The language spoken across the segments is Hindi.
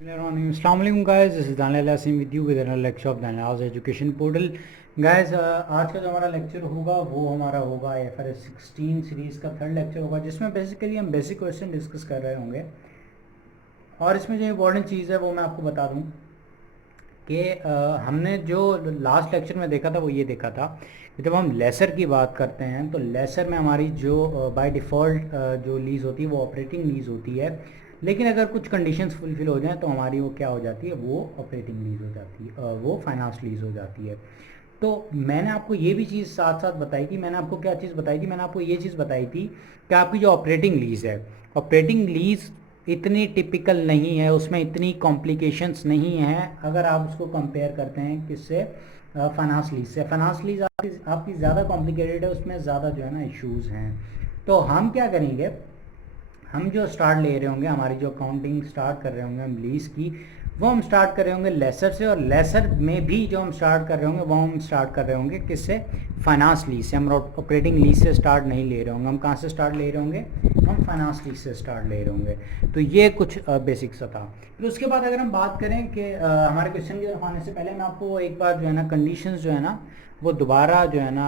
अस्सलाम वालेकुम guys, this is Daniyal Yasin with you with another lecture of Daniyal's education portal. Guys, आज का जो हमारा लेक्चर होगा वो हमारा होगा IFRS 16 सीरीज़ का थर्ड लेक्चर होगा, जिसमें बेसिकली हम बेसिक क्वेश्चन डिस्कस कर रहे होंगे। और इसमें जो इम्पोर्टेंट चीज़ है वो मैं आपको बता दूं कि हमने जो लास्ट लेक्चर में देखा था वो ये देखा था कि जब हम लेसर की बात करते हैं तो लेसर में हमारी जो बाय डिफ़ॉल्ट जो लीज़ होती है वो ऑपरेटिंग लीज़ होती है, लेकिन अगर कुछ कंडीशंस फुलफिल हो जाएं तो हमारी वो क्या हो जाती है, वो ऑपरेटिंग लीज़ हो जाती है, वो फाइनेंस लीज़ हो जाती है। तो मैंने आपको ये भी चीज़ साथ साथ बताई थी। मैंने आपको क्या चीज़ बताई थी? मैंने आपको ये चीज़ बताई थी कि आपकी जो ऑपरेटिंग लीज़ है, ऑपरेटिंग लीज़ इतनी टिपिकल नहीं है, उसमें इतनी कॉम्प्लिकेशंस नहीं है अगर आप उसको कंपेयर करते हैं किससे, फाइनेंस लीज से। फाइनेंस लीज आपकी ज़्यादा कॉम्प्लिकेटेड है, उसमें ज़्यादा जो है ना इश्यूज़ हैं। तो हम क्या करेंगे, हम जो स्टार्ट ले रहे होंगे, हमारी जो अकाउंटिंग स्टार्ट कर रहे होंगे हम लीज की, वो हम स्टार्ट कर रहे होंगे लेसर से। और लेसर में भी जो हम स्टार्ट कर रहे होंगे वो हम स्टार्ट कर रहे होंगे किससे, फाइनेंस लीज से। हम ऑपरेटिंग लीज से स्टार्ट नहीं ले रहे होंगे। हम कहाँ से स्टार्ट ले रहे होंगे, हम फाइनेंस लीज से स्टार्ट ले रहे होंगे। तो ये कुछ बेसिक्स था। फिर उसके बाद अगर हम बात करें कि हमारे क्वेश्चन की तरफ आने से पहले मैं आपको एक बार जो है ना कंडीशंस जो है ना वो दोबारा जो है ना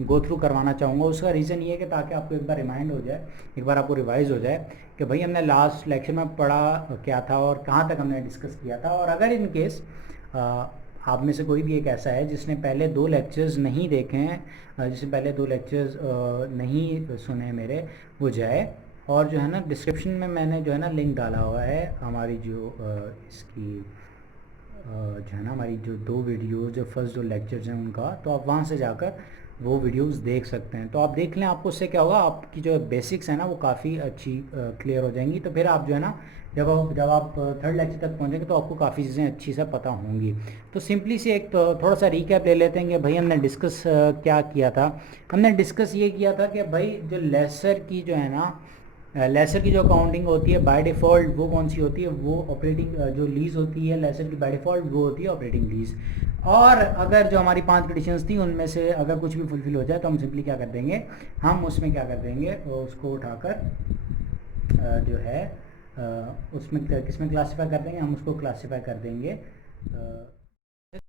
गो थ्रू करवाना चाहूँगा। उसका रीज़न ये है कि ताकि आपको एक बार रिमाइंड हो जाए, एक बार आपको रिवाइज हो जाए कि भाई हमने लास्ट लेक्चर में पढ़ा क्या था और कहाँ तक हमने डिस्कस किया था। और अगर इन केस आप में से कोई भी एक ऐसा है जिसने पहले 2 लेक्चर्स नहीं देखे हैं, जिसने पहले 2 लेक्चर्स नहीं सुने मेरे, वो जाए और जो है ना डिस्क्रिप्शन में मैंने जो है ना लिंक डाला हुआ है हमारी जो इसकी जो है ना हमारी जो 2 वीडियोज़, जो फर्स्ट 2 लेक्चर्स हैं उनका, तो आप वहाँ से जाकर वो वीडियोस देख सकते हैं। तो आप देख लें, आपको उससे क्या होगा, आपकी जो बेसिक्स है ना वो काफ़ी अच्छी क्लियर हो जाएंगी। तो फिर आप जो है ना जब आप थर्ड लेक्चर तक पहुँचेंगे तो आपको काफ़ी चीज़ें अच्छी से पता होंगी। तो सिंपली से एक तो थोड़ा सा रिकैप ले लेते हैं कि भाई हमने डिस्कस क्या किया था। हमने डिस्कस ये किया था कि भाई जो लेसर की जो है ना, लेसर की जो अकाउंटिंग होती है बाय डिफ़ॉल्ट वो कौन सी होती है, वो ऑपरेटिंग जो लीज़ होती है लेसर की बाय डिफ़ॉल्ट वो होती है ऑपरेटिंग लीज़। और अगर जो हमारी 5 कंडीशंस थी उनमें से अगर कुछ भी फुलफिल हो जाए तो हम सिंपली क्या कर देंगे, हम उसमें क्या कर देंगे, उसको उठाकर जो है उसमें किस में क्लासीफाई कर देंगे, हम उसको क्लासीफाई कर देंगे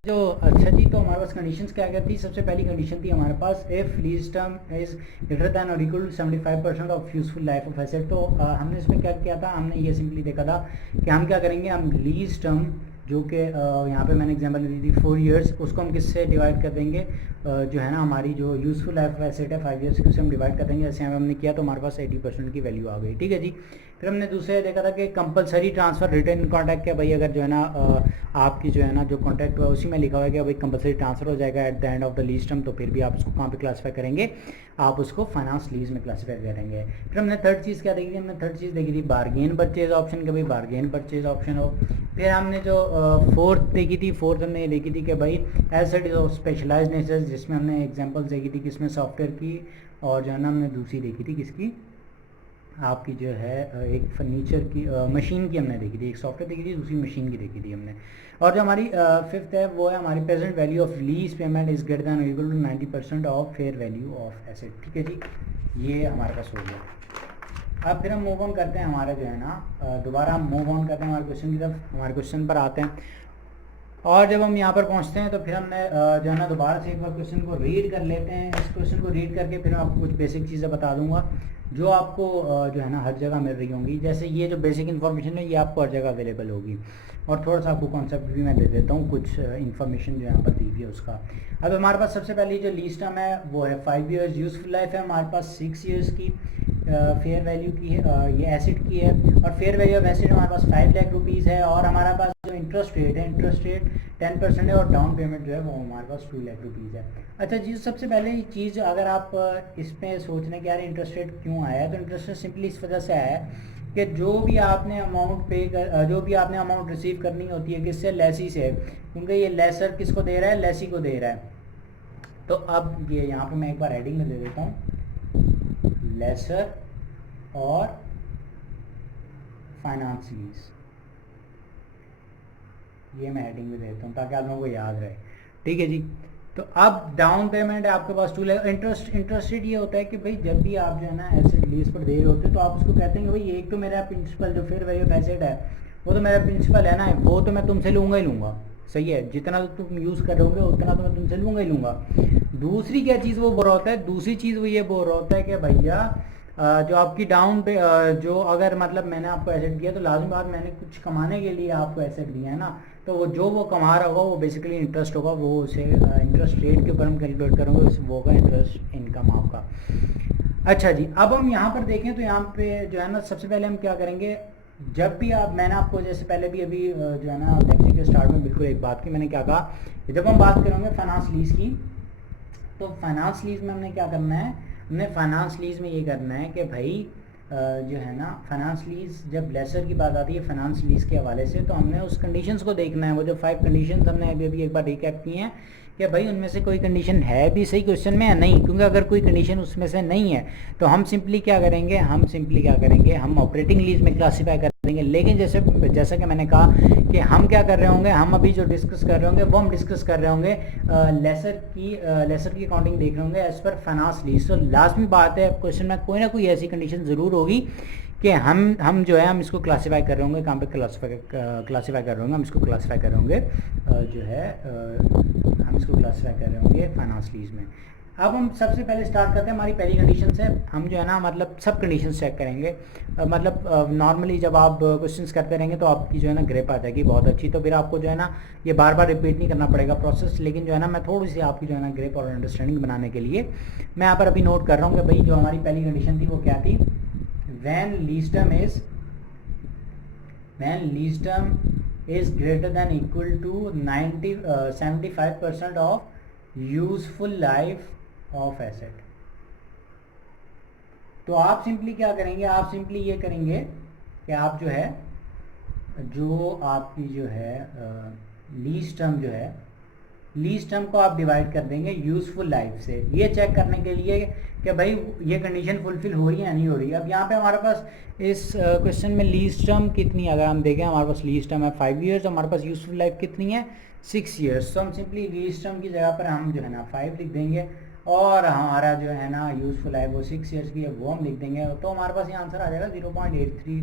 जो। अच्छा जी, तो हमारे पास कंडीशंस क्या क्या थी। सबसे पहली कंडीशन थी हमारे पास, if lease term is greater than और equal to 75% of useful life of asset. तो हमने इसमें क्या किया था, हमने ये सिंपली देखा था कि हम क्या करेंगे, हम लीज टर्म जो कि यहाँ पे मैंने एग्जांपल दी थी 4 इयर्स, उसको हम किससे डिवाइड कर देंगे, जो है ना हमारी जो यूजफुल लाइफ ऑफ एसेट है 5 इयर्स की, उससे हम डिवाइड कर देंगे। जैसे यहाँ हमने किया तो हमारे पास 80% की वैल्यू आ गई। ठीक है जी। फिर हमने दूसरे देखा था कि कंपलसरी ट्रांसफ़र रिटर्न कॉन्टैक्ट क्या, भाई अगर जो है ना आपकी जो है ना जो कॉन्टैक्ट हुआ उसी में लिखा हुआ है कि भाई कंपलसरी ट्रांसफ़र हो जाएगा at the end of the lease term, तो फिर भी आप उसको कहाँ पे क्लासीफाई करेंगे, आप उसको फाइनेंस लीज में क्लासीफाई करेंगे। फिर हमने थर्ड चीज़ क्या देखी थी, हमने थर्ड चीज़ देखी थी बारगेन परचेज ऑप्शन, कि भाई बारगेन परचेज ऑप्शन हो। फिर हमने जो फोर्थ देखी थी, फोर्थ हमने ये देखी थी कि भाई asset is of specialise nature, जिसमें हमने एग्जांपल्स देखी थी किसमें, सॉफ्टवेयर की। और जो है ना हमने दूसरी देखी थी किसकी, आपकी जो है एक फर्नीचर की मशीन की हमने देखी थी, एक सॉफ्टवेयर देखी थी, दूसरी मशीन की देखी थी हमने। और जो हमारी फिफ्थ है वो है हमारी present value of lease payment is greater than equal to 90% of fair value of asset. ठीक है जी, ये हमारे पास हो गया। अब फिर हम मूव ऑन करते हैं, हमारा जो है ना दोबारा हम मूव ऑन करते हैं हमारे क्वेश्चन की तरफ, हमारे क्वेश्चन पर आते हैं। और जब हम यहाँ पर पहुँचते हैं तो फिर हमने जो है ना दोबारा से एक बार क्वेश्चन को रीड कर लेते हैं। इस क्वेश्चन को रीड करके फिर मैं आपको कुछ बेसिक चीज़ें बता दूंगा जो आपको जो है ना हर जगह मिल रही होंगी। जैसे ये जो बेसिक इन्फॉर्मेशन है ये आपको हर जगह अवेलेबल होगी। और थोड़ा सा आपको कॉन्सेप्ट भी मैं दे देता हूँ, कुछ इन्फॉर्मेशन जो यहाँ पर दी हुई है उसका। अब हमारे पास सबसे पहले जो लीज टर्म है वो है 5 इयर्स, यूजफुल लाइफ है हमारे पास 6 इयर्स की, फेयर वैल्यू की है, ये एसिड की है। और फेयर वैल्यू ऑफ एसिड हमारे पास 5 लाख रुपीज़ है। और हमारे पास जो इंटरेस्ट रेट है, इंटरेस्ट रेट 10% है। और डाउन पेमेंट जो है वो हमारे पास 2 लाख रुपीज़ है। अच्छा जी, सबसे पहले चीज़ अगर आप इसमें सोचने के यार इंटरेस्ट रेट क्यों आया है, तो इंटरेस्ट रेट सिंपली इस वजह से आया है कि जो भी आपने अमाउंट जो भी आपने अमाउंट रिसीव करनी होती है किससे, लेसी से, क्योंकि ये लेसर किसको दे रहा है, लेसी को दे रहा है। तो अब ये यहाँ पे मैं एक बार हेडिंग में दे देता हूँ, लेसर और फाइनेंस लीज, ये मैं हेडिंग में देता हूँ ताकि आप लोगों को याद रहे। ठीक है जी। तो अब डाउन पेमेंट है आपके पास 2 लाख। इंटरेस्ट रेट ये होता है कि भाई जब भी आप जो है ना एसेट लीज पर दे रहे होते हैं तो आप उसको कहते हैं कि भाई एक तो मेरा प्रिंसिपल जो फेयर वैल्यू ऑफ एसेट है वो तो मेरा प्रिंसिपल है ना, वो तो मैं तुमसे लूँगा ही लूँगा, सही है, जितना तो तुम यूज़ कर रहे होगे उतना तो मैं तुमसे लूँगा ही लूँगा। दूसरी क्या चीज़ वो बोल रहा होता है, दूसरी चीज़ वो ये बोल रहा होता है कि भैया जो आपकी डाउन पे जो अगर मतलब मैंने आपको एसेट दिया तो लाजमी बात मैंने कुछ कमाने के लिए आपको एसेट दिया है ना, तो वो जो वो कमा रहा होगा वो बेसिकली इंटरेस्ट होगा, वो उसे इंटरेस्ट रेट के ऊपर हम कैलकुलेट करेंगे, उस वो का इंटरेस्ट इनकम आपका। अच्छा जी, अब हम यहाँ पर देखें तो यहाँ पे जो है ना सबसे पहले हम क्या करेंगे, जब भी आप, मैंने आपको जैसे पहले भी अभी जो है ना लेक्चर के स्टार्ट में बिल्कुल एक बात की, मैंने क्या कहा कि जब हम बात करेंगे फाइनेंस लीज की, तो फाइनेंस लीज में हमने क्या करना है, हमने फाइनेंस लीज में ये करना है कि भाई जो है ना फाइनेंस लीज जब लेसर की बात आती है फाइनेंस लीज के हवाले से, तो हमने उस कंडीशंस को देखना है। वो जो 5 कंडीशंस हमने अभी अभी एक बार रिकैप की हैं कि भाई उनमें से कोई कंडीशन है भी सही क्वेश्चन में या नहीं, क्योंकि अगर कोई कंडीशन उसमें से नहीं है तो हम सिंपली क्या करेंगे, हम ऑपरेटिंग लीज में क्लासीफाई करेंगे। लेकिन जैसा कि मैंने कहा कि हम क्या कर रहे होंगे, हम अभी जो डिस्कस कर रहे होंगे वो हम डिस्कस कर रहे होंगे लेसर की अकाउंटिंग देख रहे होंगे एज पर फाइनेंस लीज। तो लाजमी बात है क्वेश्चन में कोई ना कोई ऐसी कंडीशन ज़रूर होगी कि हम जो है हम इसको क्लासीफाई कर रहे होंगे, कहाँ पे क्लासीफाई कर रहे होंगे, हम इसको क्लासीफाई कर रहे होंगे हम इसको क्लासीफाई कर रहे होंगे फाइनेंस लीज में। अब हम सबसे पहले स्टार्ट करते हैं, हमारी पहली कंडीशन से हम जो है ना मतलब सब कंडीशन चेक करेंगे। मतलब नॉर्मली जब आप क्वेश्चंस करते रहेंगे तो आपकी जो है ना ग्रिप आ जाएगी बहुत अच्छी, तो फिर आपको जो है ना ये बार बार रिपीट नहीं करना पड़ेगा प्रोसेस, लेकिन जो है ना मैं थोड़ी सी आपकी जो है ना ग्रिप और अंडरस्टैंडिंग बनाने के लिए मैं यहाँ पर अभी नोट कर रहा हूँ कि भाई जो हमारी पहली कंडीशन थी वो क्या थी, when lease term is greater than equal to 75% of useful life of asset। तो आप सिंपली क्या करेंगे, आप सिंपली ये करेंगे कि आप जो है जो आपकी जो है लीज टर्म जो है लीज टर्म को आप डिवाइड कर देंगे यूजफुल लाइफ से, ये चेक करने के लिए कि भाई ये कंडीशन फुलफिल हो रही है या नहीं हो रही है। अब यहाँ पे हमारे पास इस क्वेश्चन में लीज टर्म कितनी है, अगर हम देखें हमारे पास लीज टर्म है 5 ईयर्स, हमारे पास यूजफुल लाइफ कितनी है 6 ईयर्स। तो हम सिंपली लीज टर्म की जगह पर हम जो है ना 5 लिख देंगे और हमारा जो है ना यूजफुल लाइफ वो 6 ईयर्स की है वो हम लिख देंगे, तो हमारे पास ये आंसर आ जाएगा 0.83।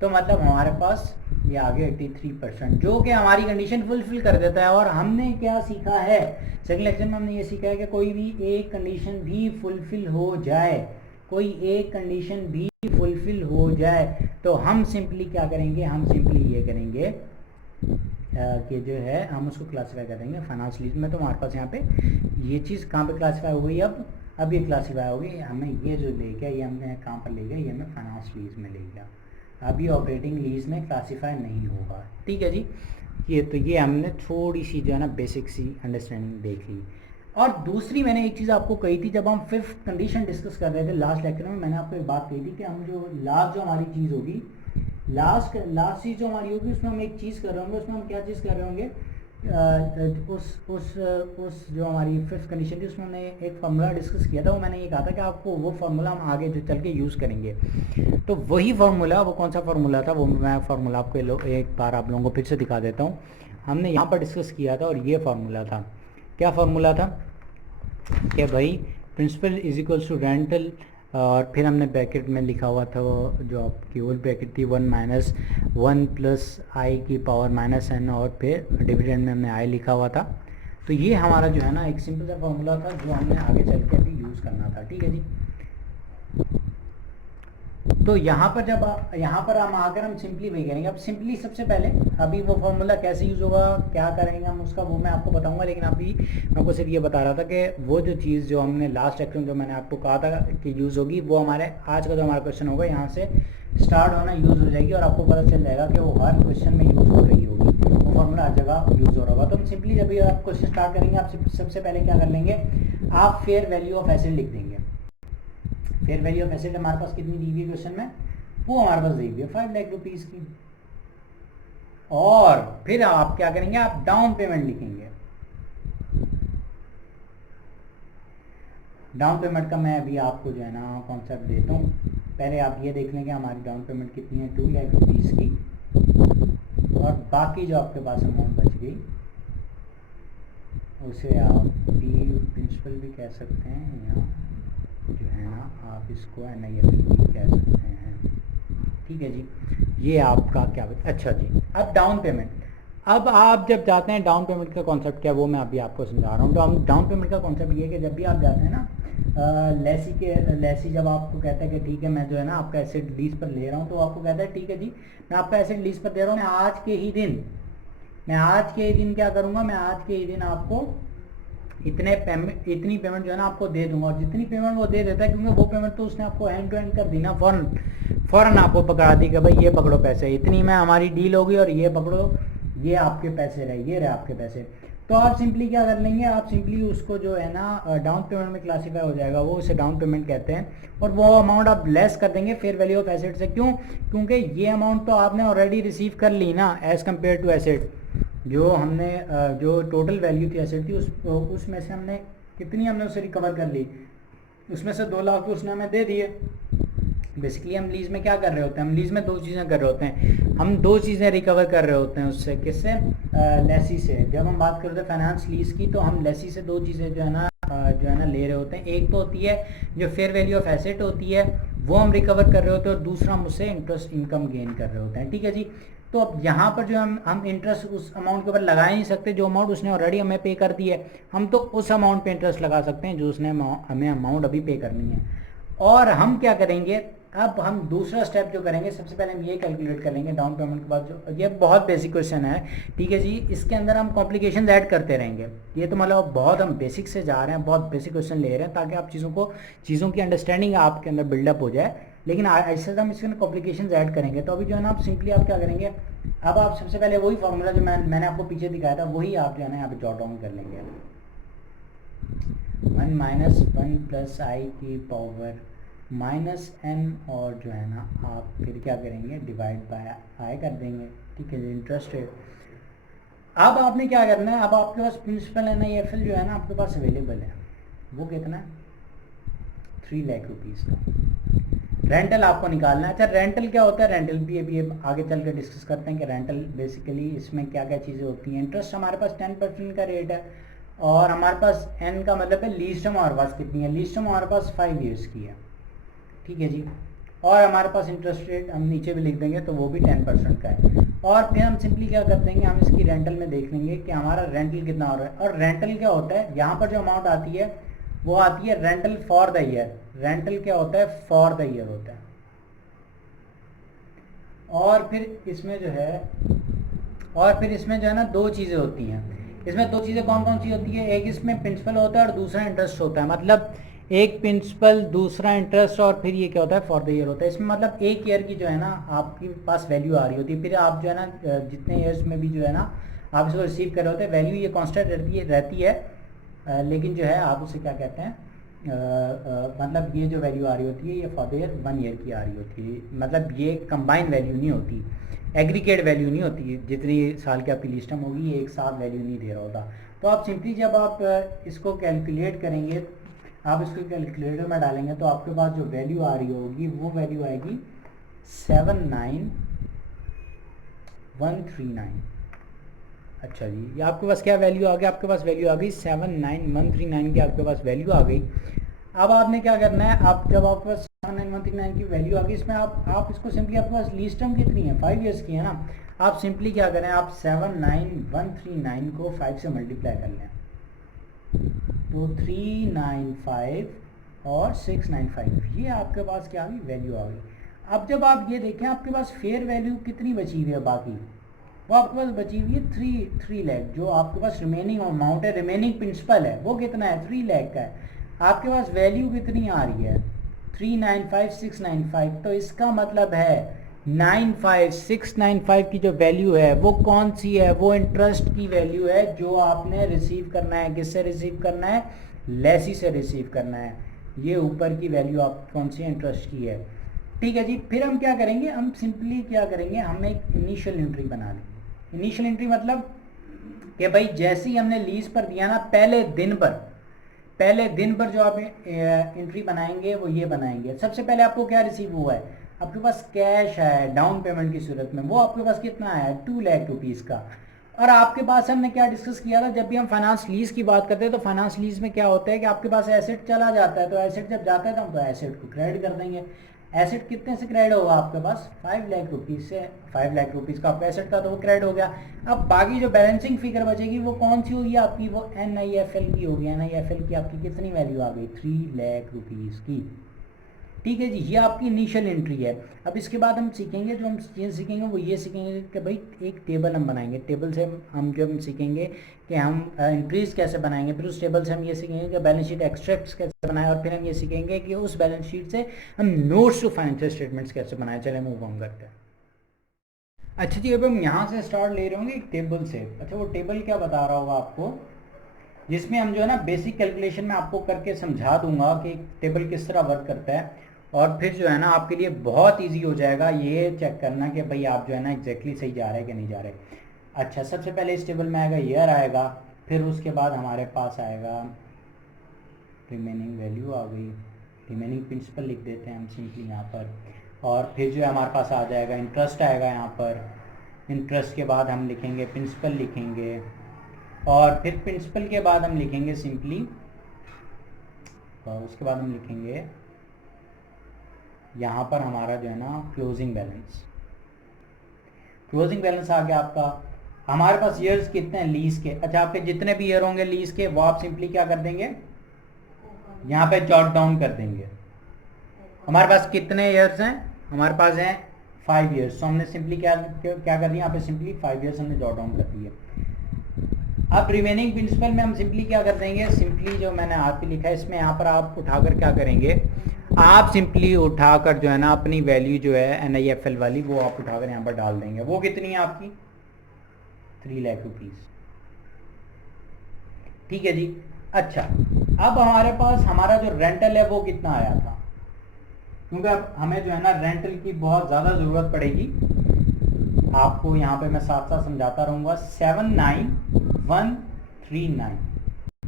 तो मतलब हमारे पास ये आ गया 83%, जो कि हमारी कंडीशन फुलफिल कर देता है। और हमने क्या सीखा है सेकंड लेक्चर में, हमने ये सीखा है कि कोई भी एक कंडीशन भी फुलफिल हो जाए, कोई एक कंडीशन भी फुलफिल हो जाए तो हम सिंपली क्या करेंगे, हम सिंपली ये करेंगे कि जो है हम उसको क्लासीफाई कर देंगे फाइनेंस लीज में। तो हमारे पास यहाँ पे ये चीज़ कहाँ पे क्लासीफाई हो गई, अब ये क्लासीफाई होगी, हमें ये जो ले गया ये हमने कहाँ पर ले गया, ये हमें फाइनेंस लीज में ले गया, अभी ऑपरेटिंग लीज में क्लासीफाई नहीं होगा। ठीक है जी, ये हमने थोड़ी सी जो है ना बेसिक सी अंडरस्टैंडिंग देख ली। और दूसरी मैंने एक चीज़ आपको कही थी जब हम 5th कंडीशन डिस्कस कर रहे थे लास्ट लेक्चर में, मैंने आपको एक बात कही थी कि हम जो लास्ट जो हमारी चीज़ होगी, लास्ट चीज़ जो हमारी होगी उसमें हम एक चीज़ कर रहे होंगे, उसमें हम क्या चीज़ कर रहे होंगे, उस जो हमारी 5th कंडीशन थी उसमें हमने एक फार्मूला डिस्कस किया था, वो मैंने ये कहा था कि आपको वो फार्मूला हम आगे जो चल के यूज़ करेंगे। तो वही फार्मूला, वो कौन सा फार्मूला था, वो मैं फार्मूला आपको एक बार आप लोगों को फिर से दिखा देता हूँ। हमने यहाँ पर डिस्कस किया था और ये फार्मूला था, क्या फार्मूला था कि भाई principal is equals to rental, और फिर हमने ब्रैकेट में लिखा हुआ था वो जो आपकी ओल्ड ब्रैकेट थी 1 प्लस आई की पावर -n, और फिर डिविडेंड में हमने आई लिखा हुआ था। तो ये हमारा जो है ना एक सिंपल सा फार्मूला था जो हमने आगे चल के अभी यूज़ करना था। ठीक है जी, तो यहाँ पर हम आकर हम सिंपली वही करेंगे। अब सिंपली सबसे पहले अभी वो फार्मूला कैसे यूज़ होगा, क्या करेंगे हम उसका, वो मैं आपको बताऊंगा, लेकिन अभी मैं आपको सिर्फ ये बता रहा था कि वो जो चीज़ जो हमने लास्ट लेक्चर में जो मैंने आपको कहा था कि यूज़ होगी, वो हमारे आज का जो हमारा क्वेश्चन होगा यहाँ से स्टार्ट होना यूज़ हो जाएगी और आपको पता चल जाएगा कि वो हर क्वेश्चन में यूज़ हो रही होगी, वो फार्मूला हर जगह यूज़ हो रहा होगा। तो हम सिंपली जब भी आप क्वेश्चन स्टार्ट करेंगे, आप सबसे पहले क्या कर लेंगे, आप फेयर वैल्यू ऑफ एसेट लिख देंगे। फेयर वैल्यू ऑफ एसेट हमारे पास कितनी दी हुई है क्वेश्चन में, वो हमारे पास दी हुई है 5 लाख रुपीज़ की। और फिर आप क्या करेंगे, आप डाउन पेमेंट लिखेंगे। डाउन पेमेंट का मैं अभी आपको जो है ना कॉन्सेप्ट देता हूँ। पहले आप ये देख लेंगे हमारी डाउन पेमेंट कितनी है 2 लाख रुपीज़ की, और बाकी जो आपके पास अमाउंट बच गई उसे आप प्रिंसिपल भी कह सकते हैं, या जो है ना आप इसको NIFL भी कह सकते हैं। ठीक है जी। ये आपका क्या अच्छा जी। अब डाउन पेमेंट, अब आप जब जाते हैं, डाउन पेमेंट का कॉन्सेप्ट क्या है वो मैं अभी आपको समझा रहा हूँ। तो हम डाउन पेमेंट का कॉन्सेप्ट ये है कि जब भी आप जाते हैं ना, लेसी जब आपको कहता है कि ठीक है मैं जो है ना आपका एसेट लीज पर ले रहा हूँ, तो आपको कहता है ठीक है जी मैं आपका एसेट लीज पर दे रहा हूँ, मैं आज के ही दिन क्या करूँगा, मैं आज के ही दिन आपको इतनी पेमेंट जो है ना आपको दे दूंगा। और जितनी पेमेंट वो दे देता है, क्योंकि वो पेमेंट तो उसने आपको हैंड टू हैंड कर दी ना, फ़ौरन आपको पकड़ा दी कि भाई ये पकड़ो पैसे, इतनी में हमारी डील होगी और ये पकड़ो, ये आपके पैसे रहे, ये रहे आपके पैसे। तो आप सिंपली क्या कर लेंगे, आप सिंपली उसको जो है ना डाउन पेमेंट में क्लासीफाई हो जाएगा, वो उसे डाउन पेमेंट कहते हैं। और वो अमाउंट आप लेस कर देंगे फेयर वैल्यू ऑफ एसेट से। क्यों? क्योंकि ये अमाउंट तो आपने ऑलरेडी रिसीव कर ली ना एज़ कम्पेयर टू एसेट। जो हमने जो टोटल वैल्यू थी एसेट की, उसमें से हमने कितनी हमने उसे रिकवर कर ली, उसमें से 2 लाख तो उसने हमें दे दिए। बेसिकली हम लीज में क्या कर रहे होते हैं, हम लीज में 2 चीज़ें कर रहे होते हैं, हम 2 चीज़ें रिकवर कर रहे होते हैं उससे। किससे? लेसी से। जब हम बात करते हैं फाइनेंस लीज की, तो हम लेसी से 2 चीज़ें जो है ना ले रहे होते हैं। एक तो होती है जो फेयर वैल्यू ऑफ एसेट होती है, वो हम रिकवर कर रहे होते हैं, और दूसरा हम उससे इंटरेस्ट इनकम गेन कर रहे होते हैं। ठीक है जी। तो अब यहाँ पर जो हम इंटरेस्ट उस अमाउंट के ऊपर लगा ही नहीं सकते जो अमाउंट उसने ऑलरेडी हमें पे कर दी है। हम तो उस अमाउंट पे इंटरेस्ट लगा सकते हैं जो उसने हमें अमाउंट अभी पे करनी है। और हम क्या करेंगे, अब हम दूसरा स्टेप जो करेंगे, सबसे पहले हम ये कैलकुलेट कर लेंगे डाउन पेमेंट के बाद। जो ये बहुत बेसिक क्वेश्चन है, ठीक है जी, इसके अंदर हम कॉम्प्लिकेशन ऐड करते रहेंगे। ये तो मतलब बहुत हम बेसिक से जा रहे हैं, बहुत बेसिक क्वेश्चन ले रहे हैं ताकि आप चीज़ों की अंडरस्टैंडिंग आपके अंदर बिल्डअप हो जाए। लेकिन ऐसे हम इसके अंदर कॉम्प्लिकेशन ऐड करेंगे। तो अभी जो है ना आप सिंपली आप क्या करेंगे, अब आप सबसे पहले वही फॉर्मूला जो मैंने आपको पीछे दिखाया था, वही आप जो है ना यहाँ पे जॉट डाउन कर लेंगे। 1 माइनस 1 प्लस आई की पावर माइनस एन, और जो है ना आप फिर क्या करेंगे, डिवाइड बाय आई कर देंगे। ठीक है, इंटरेस्ट रेट। अब आपने क्या करना है, अब आपके पास प्रिंसिपल NIFL जो है ना आपके पास अवेलेबल है, वो कितना है, 3 लाख रुपीज़ का। रेंटल आपको निकालना है। अच्छा, रेंटल क्या होता है, रेंटल भी अभी आगे चल कर डिस्कस करते हैं कि रेंटल बेसिकली इसमें क्या क्या चीज़ें होती हैं। इंटरेस्ट हमारे पास 10% का रेट है, और हमारे पास एन का मतलब है लीज टर्म हमारे पास कितनी है, लीज टर्म हमारे पास 5 ईयर्स की है। ठीक है जी। और हमारे पास इंटरेस्ट रेट हम नीचे भी लिख देंगे, तो वो भी 10% का है। और फिर हम सिंपली क्या कर देंगे, हम इसकी रेंटल में देख लेंगे कि हमारा रेंटल कितना हो रहा है। और रेंटल क्या होता है, यहाँ पर जो अमाउंट आती है वो आती है rental for the year. Rental क्या होता है, फॉर द ईयर होता है। और फिर इसमें जो है ना 2 चीज़ें होती हैं। इसमें 2 चीज़ें कौन कौन सी होती है, एक इसमें प्रिंसिपल होता है और दूसरा इंटरेस्ट होता है। मतलब एक प्रिंसिपल, दूसरा इंटरेस्ट, और फिर ये क्या होता है, फॉर द ईयर होता है। इसमें मतलब 1 ईयर की जो है ना आपके पास वैल्यू आ रही होती है। फिर आप जो है ना जितने ईयर्स में भी जो है ना आप इसको रिसीव कर रहे होते हैं, वैल्यू ये कांस्टेंट रहती है, लेकिन जो है आप उसे क्या कहते हैं, मतलब ये जो वैल्यू आ रही होती है ये फॉर द ईयर 1 ईयर की आ रही होती है। मतलब ये कंबाइंड वैल्यू नहीं होती, एग्रीगेट वैल्यू नहीं होती है। जितनी साल की आपकी लीज टर्म होगी ये एक साथ वैल्यू नहीं दे रहा होता। तो आप सिंपली जब आप इसको कैलकुलेट करेंगे, आप इसको कैलकुलेटर में डालेंगे, तो आपके पास जो वैल्यू आ रही होगी वो वैल्यू आएगी 79139। अच्छा जी, ये आपके पास क्या वैल्यू आ गई, आपके पास वैल्यू आ गई 79139 की आपके पास वैल्यू आ गई। अब आपने क्या करना है, आप जब आपके पास 79139 की वैल्यू आ गई, इसमें आप इसको सिंपली, आपके पास लीज टर्म कितनी है, 5 ईयर्स की है ना। आप सिंपली क्या करें, आप 79139 को 5 से मल्टीप्लाई कर लें, तो 395 और 695, ये आपके पास क्या आ गई, वैल्यू आ गई। अब जब आप ये देखें, आपके पास फेयर वैल्यू कितनी बची हुई है, बाकी वो आपके पास बची हुई है 3 लाख। जो आपके पास रिमेनिंग अमाउंट है, रिमेनिंग प्रिंसिपल है, वो कितना है, 3 लाख का है। आपके पास वैल्यू कितनी आ रही है, 395,695। तो इसका मतलब है 95,695 की जो वैल्यू है वो कौन सी है, वो इंटरेस्ट की वैल्यू है जो आपने रिसीव करना है। किससे रिसीव करना है, लेसी से रिसीव करना है। ये ऊपर की वैल्यू आप कौन सी इंटरेस्ट की है। ठीक है जी। फिर हम क्या करेंगे, हम सिंपली क्या करेंगे, हम एक इनिशियल एंट्री बना लेंगे। इनिशियल एंट्री मतलब कि भाई जैसे ही हमने लीज पर दिया ना, पहले दिन पर जो आप एंट्री बनाएंगे वो ये बनाएंगे। सबसे पहले आपको क्या रिसीव हुआ है, आपके पास कैश है डाउन पेमेंट की सूरत में, वो आपके पास कितना है, 2 लाख रुपीज़ का। और आपके पास हमने क्या डिस्कस किया था, जब भी हम फाइनेंस लीज की बात करते हैं तो फाइनेंस लीज में क्या होता है कि आपके पास एसेट चला जाता है, तो एसेट जब जाता है तो हम तो एसेट को क्रेडिट कर देंगे। एसेट कितने से क्रेडिट होगा आपके पास 5 लाख रुपीज़ से, 5 लाख रुपीज़ का आपका एसेट था तो वो क्रेडिट हो गया। अब बाकी जो बैलेंसिंग फिगर बचेगी वो कौन सी होगी आपकी, वो NIFL की होगी। NIFL की आपकी कितनी वैल्यू आ गई 3 लाख रुपीज़ की। ठीक है जी, ये आपकी इनिशियल एंट्री है। अब इसके बाद हम सीखेंगे, जो हम चीज़ सीखेंगे वो ये सीखेंगे कि भाई एक टेबल हम बनाएंगे। टेबल से हम जो हम सीखेंगे कि हम एंट्रीज कैसे बनाएंगे, फिर उस टेबल से हम ये सीखेंगे कि बैलेंस शीट एक्सट्रैक्ट्स कैसे बनाएं, और फिर हम ये सीखेंगे कि उस बैलेंस शीट से हम नोट्स टू फाइनेंशियल स्टेटमेंट्स कैसे बनाएं। चले मूव ऑन करते हैं। अच्छा जी, अब हम यहाँ से स्टार्ट ले रहे होंगे एक टेबल से। अच्छा, वो टेबल क्या बता रहा होगा आपको, जिसमें हम जो है ना बेसिक कैलकुलेशन में आपको करके समझा दूंगा कि टेबल किस तरह वर्क करता है, और फिर जो है ना आपके लिए बहुत इजी हो जाएगा ये चेक करना कि भाई आप जो है ना एग्जैक्टली सही जा रहे हैं कि नहीं जा रहे। अच्छा, सबसे पहले इस टेबल में आएगा ईयर आएगा, फिर उसके बाद हमारे पास आएगा रिमेनिंग वैल्यू आ गई, रिमेनिंग प्रिंसिपल लिख देते हैं हम सिंपली यहाँ पर, और फिर जो है हमारे पास आ जाएगा इंटरेस्ट आएगा यहाँ पर। इंटरेस्ट के बाद हम लिखेंगे प्रिंसिपल लिखेंगे, और फिर प्रिंसिपल के बाद हम लिखेंगे सिंपली, और उसके बाद हम लिखेंगे यहाँ पर हमारा जो है ना क्लोजिंग बैलेंस। क्लोजिंग बैलेंस आ गया आपका। हमारे पास ईयर्स कितने हैं लीज के। अच्छा, आपके जितने भी ईयर होंगे लीज के वो आप सिंपली क्या कर देंगे, यहाँ पे जॉट डाउन कर देंगे। हमारे पास कितने ईयर्स हैं, हमारे पास हैं 5 ईयर्स, तो हमने सिंपली क्या कर दिया यहाँ पे, सिंपली 5 ईयर्स हमने जॉट डाउन कर दिए। अब रिमेनिंग प्रिंसिपल में हम सिंपली क्या कर देंगे, सिंपली जो मैंने हाथ पे लिखा है इसमें यहाँ पर आप उठाकर क्या करेंगे, आप सिंपली उठाकर जो है ना अपनी वैल्यू जो है NIFL वाली वो आप उठाकर यहाँ पर डाल देंगे। वो कितनी है आपकी 3 लाख रुपीज़। ठीक है जी। अच्छा, अब हमारे पास हमारा जो रेंटल है वो कितना आया था, क्योंकि अब हमें जो है ना रेंटल की बहुत ज़्यादा ज़रूरत पड़ेगी। आपको यहाँ पे मैं साथ साथ समझाता रहूँगा। 79139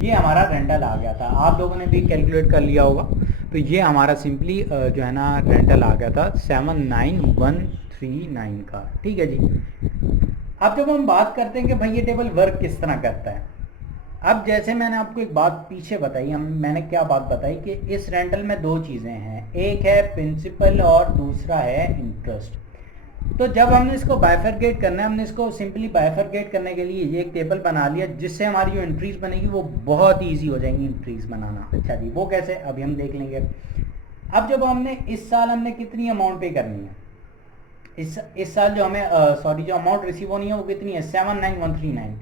ये हमारा रेंटल आ गया था। आप लोगों ने भी कैलकुलेट कर लिया होगा, तो ये हमारा सिंपली जो है ना रेंटल आ गया था 79139 का। ठीक है जी। अब जब हम बात करते हैं कि भाई ये टेबल वर्क किस तरह करता है, अब जैसे मैंने आपको एक बात पीछे बताई, मैंने क्या बात बताई कि इस रेंटल में 2 चीज़ें हैं, एक है प्रिंसिपल और दूसरा है इंटरेस्ट। तो जब हमने इसको बाइफरकेट करना है, हमने इसको सिंपली बाइफरकेट करने के लिए ये एक टेबल बना लिया, जिससे हमारी जो एंट्रीज बनेगी वो बहुत ईजी हो जाएंगी एंट्रीज बनाना। अच्छा जी, वो कैसे अभी हम देख लेंगे। अब जब हमने इस साल हमने कितनी अमाउंट पे करनी है, इस साल जो हमें जो अमाउंट रिसीव होनी है वो कितनी है 79139।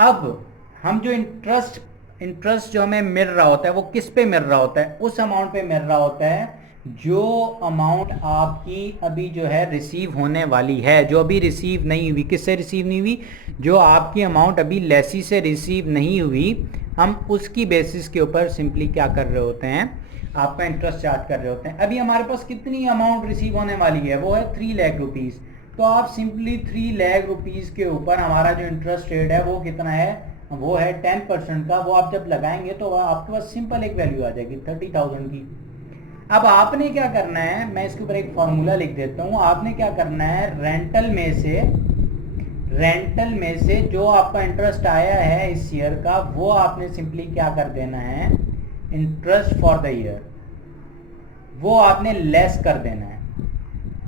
अब हम जो इंटरेस्ट जो हमें मिल रहा होता है वो किस पे मिल रहा होता है, उस अमाउंट पे मिल रहा होता है जो अमाउंट आपकी अभी जो है रिसीव होने वाली है, जो अभी रिसीव नहीं हुई। किससे रिसीव नहीं हुई, जो आपकी अमाउंट अभी लेसी से रिसीव नहीं हुई, हम उसकी बेसिस के ऊपर सिंपली क्या कर रहे होते हैं, आपका इंटरेस्ट चार्ज कर रहे होते हैं। अभी हमारे पास कितनी अमाउंट रिसीव होने वाली है, वो है 3 लाख रुपीज़। तो आप सिंपली 3 लाख रुपीज़ के ऊपर हमारा जो इंटरेस्ट रेट है वो कितना है, वो है 10% का। वो आप जब लगाएंगे तो आपके पास सिंपल एक वैल्यू आ जाएगी 30,000 की। अब आपने क्या करना है, मैं इसके ऊपर एक फॉर्मूला लिख देता हूँ। आपने क्या करना है, रेंटल में से जो आपका इंटरेस्ट आया है इस ईयर का, वो आपने सिंपली क्या कर देना है, इंटरेस्ट फॉर द ईयर, वो आपने लेस कर देना है।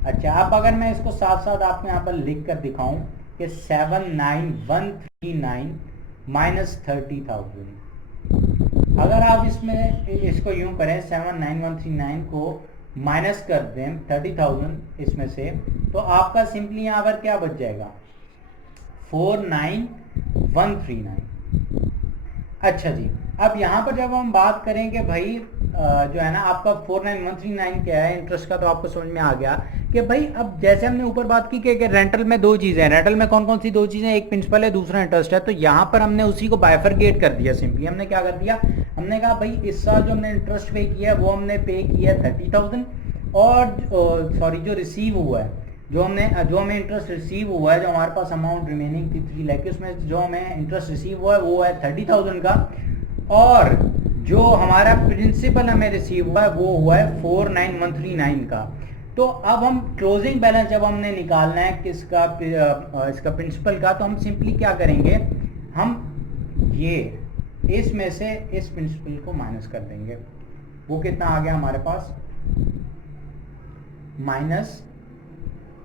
अच्छा, अब अगर मैं इसको साथ साथ आपको यहाँ पर लिख कर दिखाऊं कि 79139 माइनस 30,000, अगर आप इसको यूं करें 79139 को माइनस कर दें 30,000 इसमें से, तो आपका सिंपली यहाँ पर क्या बच जाएगा 49139। अच्छा जी, अब यहाँ पर जब हम बात करें कि भाई जो है ना आपका 49139 क्या है इंटरेस्ट का, तो आपको समझ में आ गया कि भाई अब जैसे हमने ऊपर बात की कि रेंटल में 2 चीज़ें हैं। रेंटल में कौन कौन सी 2 चीज़ें, एक प्रिंसिपल है दूसरा इंटरेस्ट है। तो यहाँ पर हमने उसी को बाइफरकेट कर दिया। सिंपली हमने क्या कर दिया, हमने कहा भाई इस साल जो हमने इंटरेस्ट पे किया वो हमने पे किया 30,000, और जो रिसीव हुआ है, जो हमें इंटरेस्ट रिसीव हुआ है, जो हमारे पास अमाउंट रिमेनिंग थी 3 लाख, उसमें जो हमें इंटरेस्ट रिसीव हुआ है वो है 30,000 का, और जो हमारा प्रिंसिपल हमें रिसीव हुआ है वो हुआ है 49139 का। तो अब हम क्लोजिंग बैलेंस जब हमने निकालना है किसका, इसका प्रिंसिपल का, तो हम सिंपली क्या करेंगे, हम ये इसमें से इस प्रिंसिपल को माइनस कर देंगे। वो कितना आ गया हमारे पास माइनस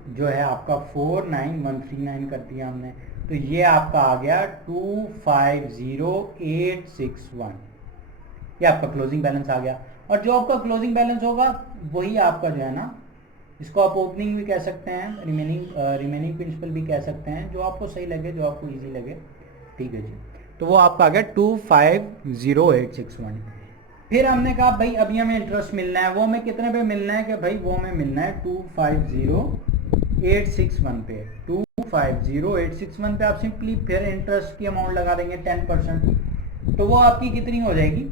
जो है आपका 49139 कर दिया हमने, तो ये आपका आ गया 250861, ये आपका क्लोजिंग बैलेंस आ गया। और जो आपका क्लोजिंग बैलेंस होगा वही आपका जो है ना, इसको आप ओपनिंग भी कह सकते हैं, रिमेनिंग प्रिंसिपल भी कह सकते हैं, जो आपको सही लगे, जो आपको इजी लगे, ठीक है जी। तो वो आपका आ गया 250861। फिर हमने कहा भाई अभी हमें इंटरेस्ट मिलना है, वो हमें कितने पे मिलना है, कि भाई वो हमें मिलना है 250861 पे। 250861 पे आप सिंपली फिर इंटरेस्ट की अमाउंट लगा देंगे 10%, तो वो आपकी कितनी हो जाएगी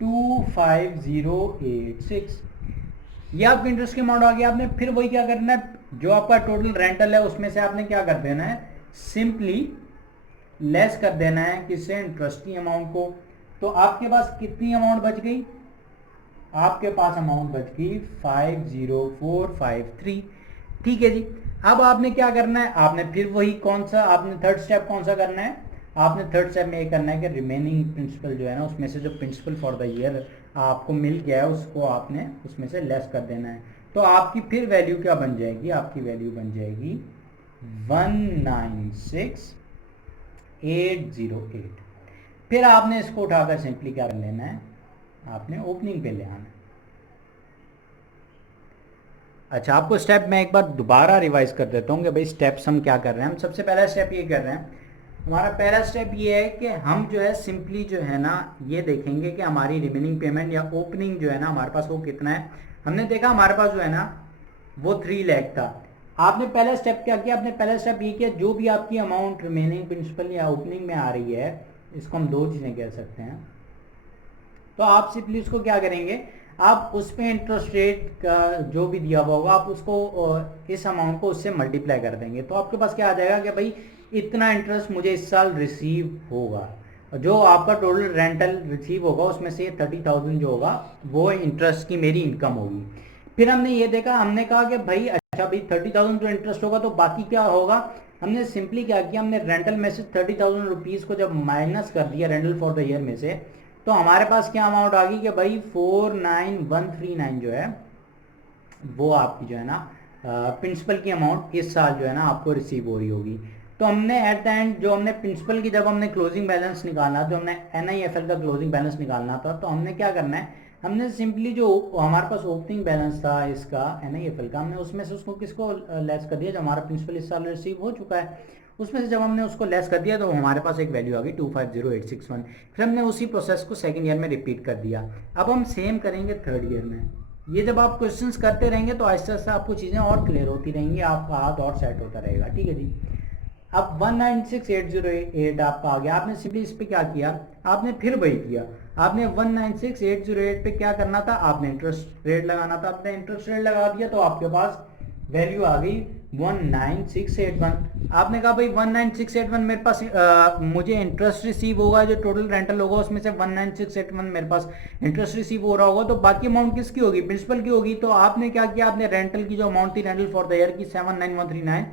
25086। ये आपकी इंटरेस्ट की अमाउंट आ गया। आपने फिर वही क्या करना है, जो आपका टोटल रेंटल है उसमें से आपने क्या कर देना है, सिंपली लेस कर देना है किससे, इंटरेस्ट की अमाउंट को। तो आपके पास कितनी अमाउंट बच गई, आपके पास अमाउंट बच गई 50453। ठीक है जी। अब आपने क्या करना है, आपने फिर वही कौन सा, आपने थर्ड स्टेप कौन सा करना है, आपने थर्ड स्टेप में ये करना है कि रिमेनिंग प्रिंसिपल जो है ना, उसमें से जो प्रिंसिपल फॉर द ईयर आपको मिल गया है उसको आपने उसमें से लेस कर देना है। तो आपकी फिर वैल्यू क्या बन जाएगी, आपकी वैल्यू बन जाएगी 196808। फिर आपने इसको उठाकर सिंपली क्या कर लेना है, आपने ओपनिंग पे ले आना है। अच्छा, आपको स्टेप मैं एक बार दोबारा रिवाइज कर देता हूँ कि भाई स्टेप्स हम क्या कर रहे हैं। हम सबसे पहला स्टेप ये कर रहे हैं, हमारा पहला स्टेप ये है कि हम जो है सिंपली जो है ना ये देखेंगे कि हमारी रिमेनिंग पेमेंट या ओपनिंग जो है ना हमारे पास वो कितना है। हमने देखा हमारे पास जो है ना वो 3 लाख था। आपने पहला स्टेप क्या किया, आपने पहला स्टेप ये किया, जो भी आपकी अमाउंट रिमेनिंग प्रिंसिपल या ओपनिंग में आ रही है, इसको हम दो चीज़ें कह सकते हैं, तो आप सिंपली उसको क्या करेंगे, आप उस पर इंटरेस्ट रेट का जो भी दिया हुआ होगा आप उसको इस अमाउंट को उससे मल्टीप्लाई कर देंगे। तो आपके पास क्या आ जाएगा कि भाई इतना इंटरेस्ट मुझे इस साल रिसीव होगा, जो आपका टोटल रेंटल रिसीव होगा उसमें से 30,000 जो होगा वो इंटरेस्ट की मेरी इनकम होगी। फिर हमने ये देखा, हमने कहा कि भाई अच्छा भाई 30,000 जो इंटरेस्ट होगा तो बाकी क्या होगा। हमने सिंपली क्या किया, हमने रेंटल में से 30,000 रुपीज़ को जब माइनस कर दिया रेंटल फॉर द ईयर में से, तो हमारे पास क्या अमाउंट आ गई कि भाई 49139 जो है वो आपकी जो है ना प्रिंसिपल की अमाउंट इस साल जो है ना आपको रिसीव हो रही होगी। तो हमने एट द एंड जो हमने प्रिंसिपल की जब हमने क्लोजिंग बैलेंस निकालना, जो हमने NIFL का क्लोजिंग बैलेंस निकालना था, तो हमने क्या करना है, हमने सिंपली जो हमारे पास ओपनिंग बैलेंस था इसका NIFL का, हमने उसमें से उसको किसको लेस कर दिया, जो हमारा प्रिंसिपल इस साल रिसीव हो चुका है उसमें से जब हमने उसको लेस कर दिया तो हमारे पास एक वैल्यू आ गई 250861। फिर हमने उसी प्रोसेस को सेकंड ईयर में रिपीट कर दिया। अब हम सेम करेंगे थर्ड ईयर में। ये जब आप क्वेश्चंस करते रहेंगे तो आहिस्ता आहिस्ता आपको चीज़ें और क्लियर होती रहेंगी, आपका हाथ और सेट होता रहेगा। ठीक है जी। अब 196808 आपका आ गया। आपने सिंपली इस पर क्या किया, आपने फिर वही किया, आपने 196808 पे क्या करना था, आपने इंटरेस्ट रेट लगाना था। आपने इंटरेस्ट रेट लगा दिया तो आपके पास वैल्यू आ गई 19681। आपने कहा भाई 19681 मेरे पास मुझे इंटरेस्ट रिसीव होगा, जो टोटल रेंटल होगा उसमें से 19681 मेरे पास इंटरेस्ट रिसीव हो रहा होगा, तो बाकी अमाउंट किसकी होगी, प्रिंसिपल की होगी। तो आपने क्या किया, आपने रेंटल की जो अमाउंट थी रेंटल फॉर द ईयर की 79139,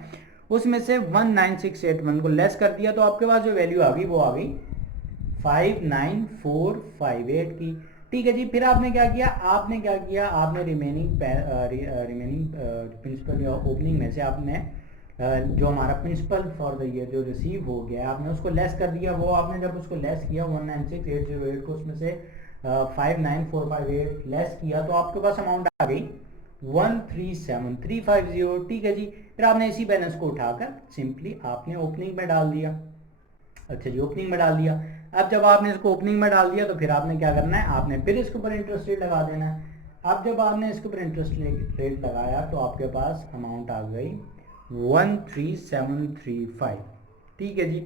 उसमें से 19681 को लेस कर दिया, तो आपके पास जो वैल्यू आ गई वो आ गई 59458 की। ठीक है जी। फिर आपने क्या किया, आपने रिमेनिंग प्रिंसिपल या ओपनिंग में से आपने जो हमारा प्रिंसिपल फॉर द ईयर जो रिसीव हो गया आपने उसको लेस कर दिया। वो आपने जब उसको लेस किया 196,808 को उसमें से 59458 लेस किया तो आपके पास अमाउंट आ गई 137,350। ठीक है जी। फिर आपने इसी बैलेंस को उठाकर सिंपली आपने ओपनिंग में डाल दिया। अच्छा जी, ओपनिंग में डाल दिया। अब जब आपने इसको ओपनिंग में डाल दिया तो फिर आपने क्या करना है, आपने फिर इसके ऊपर इंटरेस्ट रेट लगा देना है। अब जब आपने इसके ऊपर इंटरेस्ट रेट लगाया तो आपके पास अमाउंट आ गई 13735। ठीक है जी।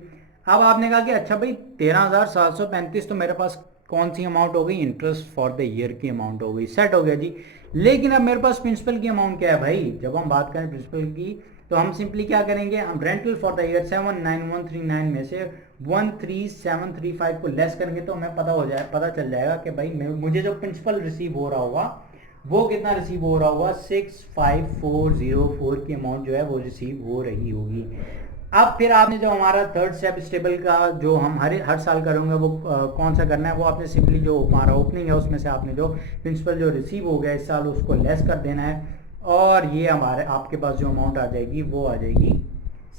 अब आपने कहा कि अच्छा भाई 13,735 तो मेरे पास कौन सी अमाउंट हो गई, इंटरेस्ट फॉर द ईयर की अमाउंट हो गई, सेट हो गया जी। लेकिन अब मेरे पास प्रिंसिपल की अमाउंट क्या है भाई, जब हम बात करें प्रिंसिपल की तो हम सिंपली क्या करेंगे, हम रेंटल फॉर द ईयर 79139 में से 13735 को लेस करेंगे तो हमें पता चल जाएगा कि भाई मुझे जो प्रिंसिपल रिसीव हो रहा होगा वो कितना रिसीव हो रहा होगा, 65404 की अमाउंट जो है वो रिसीव हो रही होगी। अब फिर आपने जो हमारा थर्ड स्टेप स्टेबल का जो हम हर साल करेंगे वो कौन सा करना है, वो आपने सिंपली जो हमारा ओपनिंग है उसमें से आपने जो प्रिंसिपल जो रिसीव हो गया इस साल उसको लेस कर देना है। और ये हमारे आपके पास जो अमाउंट आ जाएगी वो आ जाएगी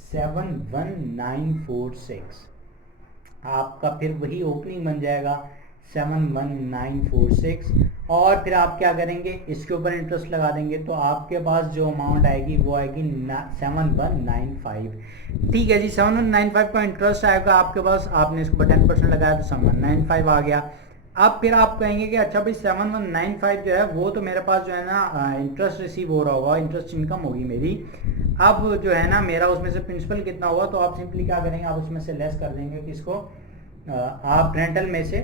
71946। आपका फिर वही ओपनिंग बन जाएगा 71946। और फिर आप क्या करेंगे, इसके ऊपर इंटरेस्ट लगा देंगे तो आपके पास जो अमाउंट आएगी वो आएगी 7195। ठीक है जी, 7195 का इंटरेस्ट आएगा आपके पास, आपने इसके ऊपर 10% लगाया तो 7195 आ गया। अब फिर आप कहेंगे कि अच्छा भाई 7195 जो है वो तो मेरे पास जो है ना इंटरेस्ट रिसीव हो रहा होगा, इंटरेस्ट इनकम होगी मेरी। अब जो है ना मेरा उसमें से प्रिंसिपल कितना होगा, तो आप सिंपली क्या करेंगे, आप उसमें से लेस कर देंगे किसको, आप रेंटल में से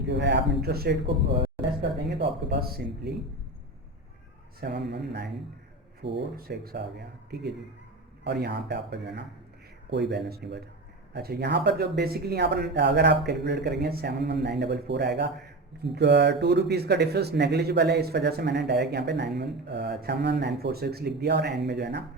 जो है आप इंटरेस्ट रेट को लेस कर देंगे तो आपके पास सिंपली 71946 आ गया। ठीक है जी, और यहाँ पे आपका जो है ना कोई बैलेंस नहीं बचा। अच्छा, यहाँ पर जो बेसिकली यहाँ पर अगर आप कैलकुलेट करेंगे 71944 आएगा। 2 रुपीज़ का डिफरेंस नेग्लिजिबल है, इस वजह से मैंने डायरेक्ट यहाँ पे 71946 लिख दिया और एंड में जो है ना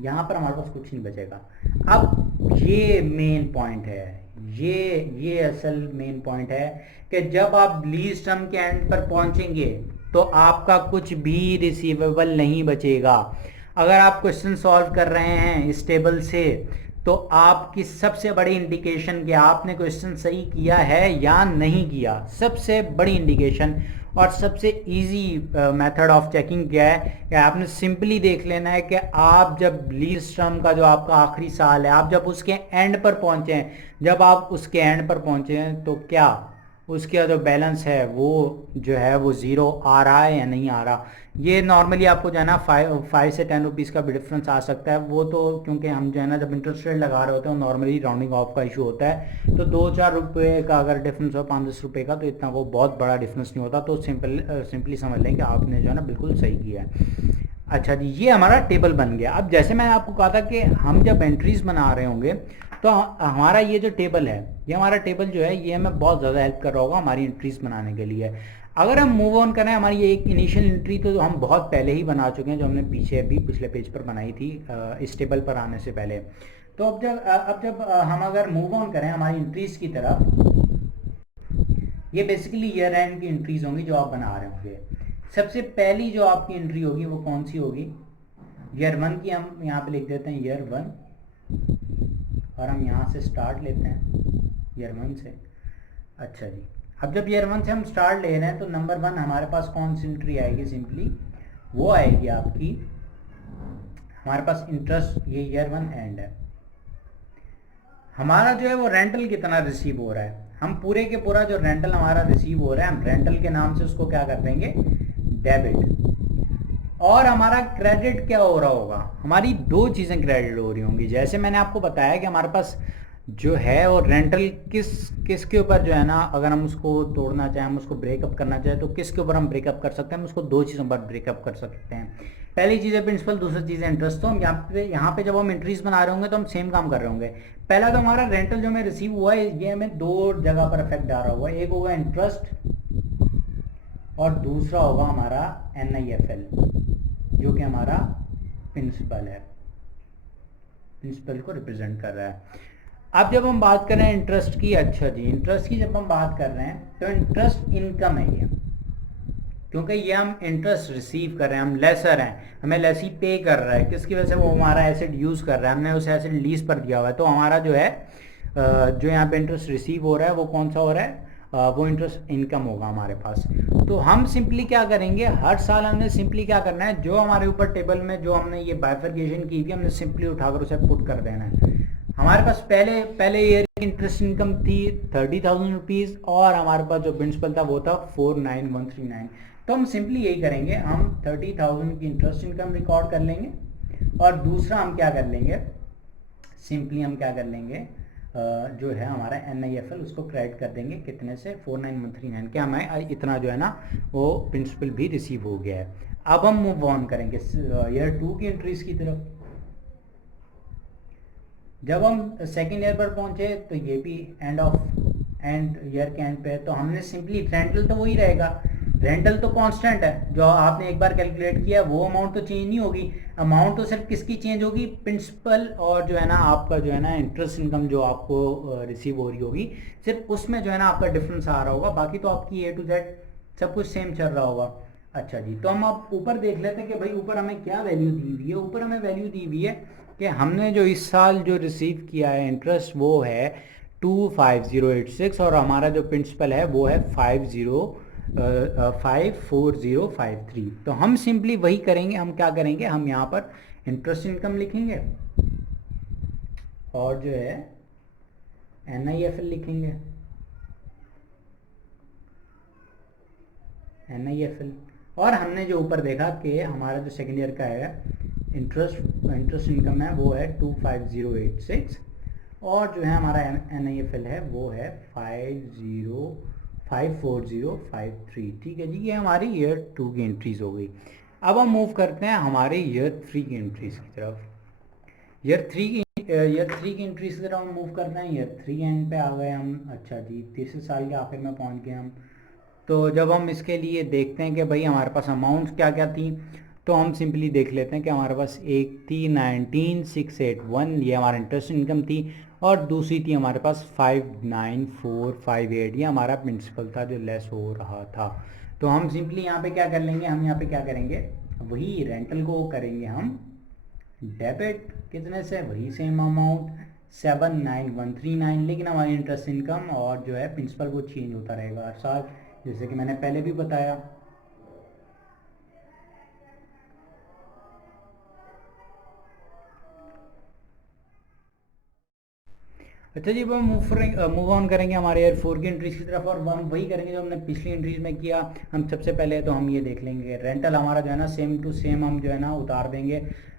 यहाँ पर हमारे पास कुछ नहीं बचेगा। अब ये मेन पॉइंट है, ये असल मेन पॉइंट है कि जब आप लीज टर्म के एंड पर पहुंचेंगे तो आपका कुछ भी रिसीवेबल नहीं बचेगा। अगर आप क्वेश्चन सॉल्व कर रहे हैं इस टेबल से तो आपकी सबसे बड़ी इंडिकेशन कि आपने क्वेश्चन सही किया है या नहीं किया, सबसे बड़ी इंडिकेशन और सबसे इजी मेथड ऑफ चेकिंग क्या है कि आपने सिंपली देख लेना है कि आप जब लीज टर्म का जो आपका आखिरी साल है, आप जब उसके एंड पर पहुंचे हैं, जब आप उसके एंड पर पहुंचे हैं तो क्या उसका जो बैलेंस है वो जो है वो ज़ीरो आ रहा है या नहीं आ रहा। ये नॉर्मली आपको जो है ना 5 से 10 रुपीज़ का भी डिफरेंस आ सकता है, वो तो क्योंकि हम जो है ना जब इंटरेस्ट रेट लगा रहे होते हैं नॉर्मली राउंडिंग ऑफ का इशू होता है, तो 2-4 रुपये का अगर डिफरेंस हो 5-10 रुपये का तो इतना वो बहुत बड़ा डिफरेंस नहीं होता। तो सिंपली समझ लें कि आपने जो है ना बिल्कुल सही किया है। अच्छा जी, ये हमारा टेबल बन गया। अब जैसे मैंने आपको कहा था कि हम जब एंट्रीज बना रहे होंगे तो हमारा ये जो टेबल है, ये हमारा टेबल जो है ये हमें बहुत ज़्यादा हेल्प कर रहा होगा हमारी एंट्रीज बनाने के लिए। अगर हम मूव ऑन करें, हमारी ये एक इनिशियल एंट्री तो हम बहुत पहले ही बना चुके हैं, जो हमने पीछे अभी पिछले पेज पर बनाई थी इस टेबल पर आने से पहले। तो अब जब हम अगर मूव ऑन करें हमारी एंट्रीज की तरफ, ये बेसिकली ईयर एंड की एंट्रीज होंगी जो आप बना रहे होंगे। सबसे पहली जो आपकी एंट्री होगी वो कौन सी होगी, ईयर 1 की हम यहाँ पे लिख देते हैं ईयर 1, और हम यहाँ से स्टार्ट लेते हैं ईयर 1 से। अच्छा जी, अब जब ईयर 1 से हम स्टार्ट ले रहे हैं तो नंबर 1 हमारे पास कौन सी एंट्री आएगी, सिंपली वो आएगी आपकी, हमारे पास इंटरेस्ट, ये ईयर 1 एंड है। हमारा जो है वो रेंटल कितना रिसीव हो रहा है, हम पूरे के पूरा जो रेंटल हमारा रिसीव हो रहा है हम रेंटल के नाम से उसको क्या कर देंगे, डेबिट। और हमारा क्रेडिट क्या हो रहा होगा, हमारी दो चीज़ें क्रेडिट हो रही होंगी। जैसे मैंने आपको बताया कि हमारे पास जो है वो रेंटल किसके ऊपर जो है ना, अगर हम उसको तोड़ना चाहें, हम उसको ब्रेकअप करना चाहें तो किसके ऊपर हम ब्रेकअप कर सकते हैं, हम उसको दो चीज़ों पर ब्रेकअप कर सकते हैं। पहली चीज़ है प्रिंसिपल, दूसरी चीज़ है इंटरेस्ट। तो हम यहाँ पे जब हम एंट्रीज बना रहे होंगे तो हम सेम काम कर रहे होंगे। पहला तो हमारा रेंटल जो हमें रिसीव हुआ है ये हमें दो जगह पर इफेक्ट आ रहा होगा, एक होगा इंटरेस्ट और दूसरा होगा हमारा NIFL जो कि हमारा प्रिंसिपल है, प्रिंसिपल को रिप्रेजेंट कर रहा है। अब जब हम बात कर रहे हैं इंटरेस्ट की, अच्छा जी इंटरेस्ट की जब हम बात कर रहे हैं तो इंटरेस्ट इनकम है ये, क्योंकि ये हम इंटरेस्ट रिसीव कर रहे हैं, हम लेसर हैं, हमें लेसी पे कर रहा है, किसकी वजह से, वो हमारा एसेट यूज़ कर रहा है, हमने उस एसेट लीज पर दिया हुआ है। तो हमारा जो है जो यहाँ पे इंटरेस्ट रिसीव हो रहा है वो कौन सा हो रहा है, वो इंटरेस्ट इनकम होगा हमारे पास। तो हम सिंपली क्या करेंगे, हर साल हमने सिंपली क्या करना है, जो हमारे ऊपर टेबल में जो हमने ये बाइफर्केशन की थी हमने सिंपली उठाकर उसे पुट कर देना है। हमारे पास पहले ईयर की इंटरेस्ट इनकम थी 30,000 रुपीज़ और हमारे पास जो प्रिंसिपल था वो था 49,139। तो हम सिंपली यही करेंगे, हम 30,000 की इंटरेस्ट इनकम रिकॉर्ड कर लेंगे और दूसरा हम क्या कर लेंगे, सिंपली हम क्या कर लेंगे, जो है हमारा NIFL उसको क्रेडिट कर देंगे कितने से, 49,139 के हमें इतना जो है ना वो प्रिंसिपल भी रिसीव हो गया है। अब हम मूव ऑन करेंगे ईयर 2 की एंट्रीज की तरफ। जब हम सेकेंड ईयर पर पहुंचे तो ये भी एंड ईयर के एंड पे है, तो हमने सिंपली रेंटल तो वही रहेगा, रेंटल तो कांस्टेंट है, जो आपने एक बार कैलकुलेट किया वो अमाउंट तो चेंज नहीं होगी, अमाउंट तो सिर्फ किसकी चेंज होगी, प्रिंसिपल और जो है ना आपका जो है ना इंटरेस्ट इनकम जो आपको रिसीव हो रही होगी, सिर्फ उसमें जो है ना आपका डिफरेंस आ रहा होगा, बाकी तो आपकी A to Z सब कुछ सेम चल रहा होगा। अच्छा जी, तो हम अब ऊपर देख लेते हैं कि भाई ऊपर हमें क्या वैल्यू दी हुई है। ऊपर हमें वैल्यू दी हुई है कि हमने जो इस साल जो रिसीव किया है इंटरेस्ट वो है 25086 और हमारा जो प्रिंसिपल है वो है 54053। तो हम सिंपली वही करेंगे, हम क्या करेंगे, हम यहाँ पर इंटरेस्ट इनकम लिखेंगे और जो है NIFL लिखेंगे, NIFL। और हमने जो ऊपर देखा कि हमारा जो सेकेंड ईयर का है इंटरेस्ट इनकम है वो है 25086 और जो है हमारा NIFL है वो है 54053। ठीक है जी, ये हमारी ईयर 2 की एंट्रीज हो गई। अब हम मूव करते हैं हमारे ईयर 3 की एंट्रीज की तरफ। ईयर 3 की एंट्रीज की तरफ हम मूव करते हैं। ईयर 3 एंड पे आ गए हम। अच्छा जी, तीसरे साल के आखिर में पहुंच गए हम। तो जब हम इसके लिए देखते हैं कि भाई हमारे पास अमाउंट्स क्या क्या थी, तो हम सिंपली देख लेते हैं कि हमारे पास एक थी 19681, ये हमारा इंटरेस्ट इनकम थी, और दूसरी थी हमारे पास 59458, ये हमारा प्रिंसिपल था जो लेस हो रहा था। तो हम सिंपली यहाँ पे क्या कर लेंगे, हम यहाँ पे क्या करेंगे, वही रेंटल को करेंगे हम डेबिट, कितने से, वही सेम अमाउंट 79139, लेकिन हमारी इंटरेस्ट इनकम और जो है प्रिंसिपल वो चेंज होता रहेगा हर साल, जैसे कि मैंने पहले भी बताया। अच्छा जी, अब हम मूव ऑन करेंगे हमारे ईयर 4 की एंट्रीज की तरफ, और हम वही करेंगे जो हमने पिछली एंट्रीज में किया। हम सबसे पहले तो हम ये देख लेंगे रेंटल हमारा जो है ना सेम टू सेम हम जो है ना उतार देंगे।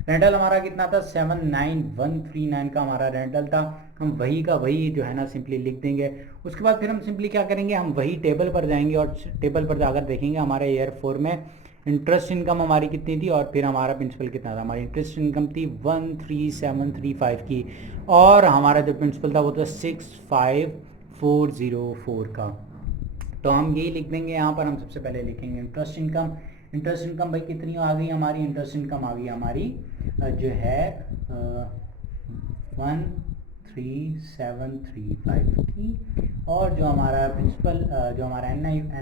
रेंटल हमारा कितना था, 79139 का हमारा रेंटल था। हम वही का वही जो है ना सिंपली लिख देंगे। उसके बाद फिर हम सिंपली क्या करेंगे, हम वही टेबल पर जाएंगे और टेबल पर जाकर देखेंगे हमारे ईयर 4 में इंटरेस्ट इनकम हमारी कितनी थी और फिर हमारा प्रिंसिपल कितना था। हमारी इंटरेस्ट इनकम थी 13735 की और हमारा जो प्रिंसिपल था वो था 65404 का। तो हम यही लिख देंगे यहाँ पर। हम सबसे पहले लिखेंगे इंटरेस्ट इनकम। इंटरेस्ट इनकम भाई कितनी आ गई हमारी, इंटरेस्ट इनकम आ गई हमारी जो है 13735 की, और जो हमारा प्रिंसिपल जो हमारा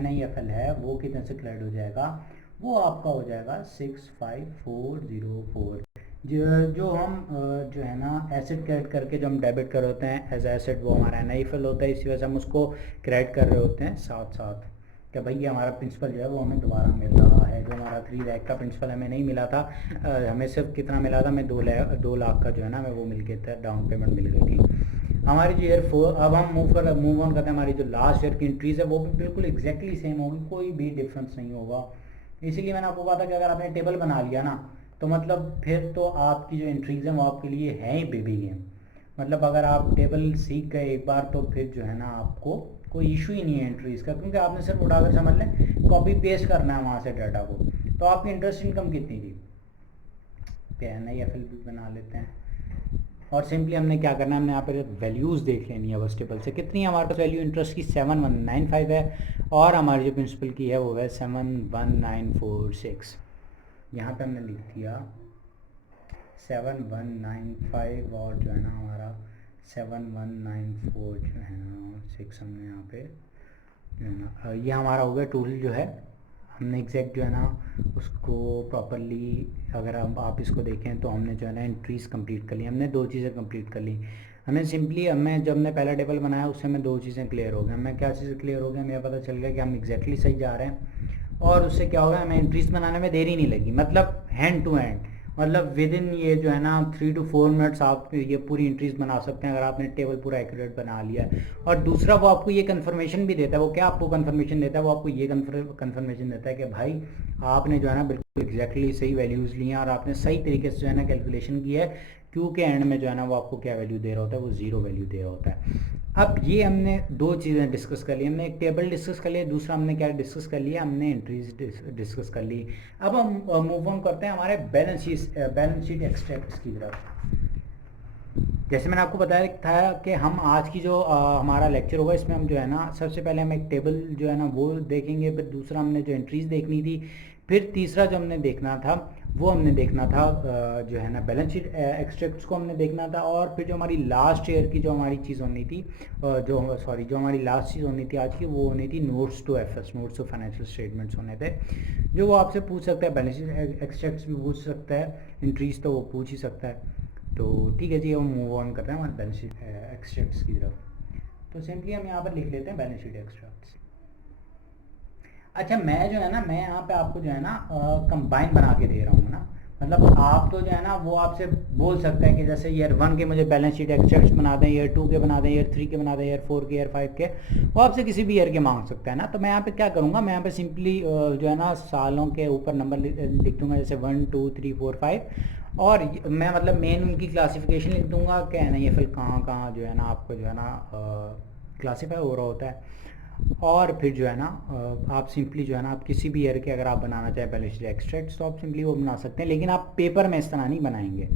NIFL है वो कितने से क्रेडिट हो जाएगा, वो आपका हो जाएगा 65404। जो हम जो है ना एसेट क्रेडिट करके जो हम डेबिट कर होते हैं एज एसेट, वो हमारा NIFL होता है, इसी वजह से हम उसको क्रेडिट कर रहे होते हैं साथ साथ कि भाई ये हमारा प्रिंसिपल जो है वो हमें दोबारा मिल रहा है। जो हमारा 3 लाख का प्रिंसिपल हमें नहीं मिला था, हमें सिर्फ कितना मिला था, हमें 2 लाख का जो है ना हमें वो मिल गया था, डाउन पेमेंट मिल गई थी हमारी जो ईयर 4। अब हम मूव ऑन करते हैं। हमारी जो लास्ट ईयर की एंट्रीज है वो भी बिल्कुल एग्जैक्टली सेम होगी, कोई भी डिफरेंस नहीं होगा। इसीलिए मैंने आपको कहा था कि अगर आपने टेबल बना लिया ना तो मतलब फिर तो आपकी जो एंट्रीज हैं वो आपके लिए हैं ही बेबी गेम। मतलब अगर आप टेबल सीख गए एक बार तो फिर जो है ना आपको कोई इशू ही नहीं है एंट्रीज का, क्योंकि आपने सिर्फ उठाकर समझ लें कॉपी पेस्ट करना है वहाँ से डाटा को। तो आपकी इंटरेस्ट इनकम कितनी थी, NIFL भी बना लेते हैं और सिंपली हमने क्या करना है, हमने यहाँ पर वैल्यूज़ देख लेनी है बस टेबल से। कितनी है हमारे पास वैल्यू इंटरेस्ट की, 7195 है और हमारी जो प्रिंसिपल की है वो है 71946। यहाँ पे हमने लिख दिया 7195 और जो है ना हमारा 7194 जो है ना 6 हमने यहाँ पे जो है ना ये हमारा हो गया टोटल जो है। हमने एग्जैक्ट जो है ना उसको प्रॉपरली अगर आप इसको देखें तो हमने जो है ना एंट्रीज कंप्लीट कर ली। हमने 2 चीज़ें कंप्लीट कर ली। हमें सिंपली हमें जब हमने पहला टेबल बनाया उससे हमें 2 चीज़ें क्लियर हो गई। हमें क्या चीज़ें क्लियर हो गई, हमें पता चल गया कि हम एग्जैक्टली सही जा रहे हैं, और उससे क्या होगा, हमें एंट्रीज बनाने में देरी नहीं लगी। मतलब हैंड टू हैंड, मतलब विद इन ये जो है ना 3 to 4 मिनट्स आप ये पूरी एंट्रीज बना सकते हैं अगर आपने टेबल पूरा एक्यूरेट बना लिया है। और दूसरा वो आपको ये कंफर्मेशन भी देता है। वो क्या आपको कंफर्मेशन देता है, वो आपको ये कंफर्मेशन देता है कि भाई आपने जो है ना बिल्कुल एग्जैक्टली सही वैल्यूज़ ली हैं और आपने सही तरीके से जो है ना कैलकुलेशन की है, क्योंकि एंड में जो है ना वो आपको क्या वैल्यू दे रहा होता है, वो 0 वैल्यू दे रहा होता है। अब ये हमने 2 चीज़ें डिस्कस कर ली। हमने एक टेबल डिस्कस कर लिया, दूसरा हमने क्या डिस्कस कर लिया, हमने एंट्रीज डिस्कस कर ली। अब हम मूव ऑन करते हैं हमारे बैलेंस शीट एक्सट्रैक्ट्स की तरफ। जैसे मैंने आपको बताया था कि हम आज की जो हमारा लेक्चर होगा इसमें हम जो है ना सबसे पहले हम एक टेबल जो है ना वो देखेंगे, फिर दूसरा हमने जो एंट्रीज देखनी थी, फिर तीसरा जो हमने देखना था वो हमने देखना था जो है ना बैलेंस शीट एक्सट्रैक्ट्स को हमने देखना था, और फिर जो हमारी लास्ट ईयर की जो हमारी चीज़ होनी थी, जो हमारी लास्ट चीज़ होनी थी आज की, वो होनी थी notes to FS, notes to financial statements होने थे, जो वो आपसे पूछ सकता है। बैलेंस शीट एक्सट्रैक्ट्स भी पूछ सकता है, एंट्रीज तो वो पूछ ही सकता है। तो ठीक है जी, हम मूव ऑन करते हैं हमारे बैलेंस शीट एक्सट्रैक्ट्स की तरफ। तो सिंपली हम यहाँ पर लिख लेते हैं बैलेंस शीट एक्सट्रैक्ट्स। अच्छा, मैं जो है ना, मैं यहाँ पे आपको जो है ना कंबाइन बना के दे रहा हूँ ना, मतलब आप तो जो है ना वो आपसे बोल सकते हैं कि जैसे ईयर 1 के मुझे बैलेंस शीट एक्सट्रैक्ट्स बना दें, ईयर 2 के बना दें, ईयर 3 के बना दें, ईयर 4 के, ईयर 5 के, वो आपसे किसी भी ईयर के मांग सकता है ना। तो मैं यहाँ पे क्या करूँगा, मैं यहाँ पे सिंपली जो है ना सालों के ऊपर नंबर लिख दूंगा, जैसे 1 2 3 4 5, और मैं मतलब मेन उनकी क्लासिफिकेशन लिख दूंगा कि NIFL कहाँ कहाँ जो है ना आपको जो है ना क्लासीफाई हो रहा होता है। और फिर जो है ना आप सिंपली जो है ना आप किसी भी ईयर के अगर आप बनाना चाहें बैलेंस शीट एक्सट्रैक्ट्स, तो आप सिंपली वो बना सकते हैं, लेकिन आप पेपर में इस तरह नहीं बनाएंगे।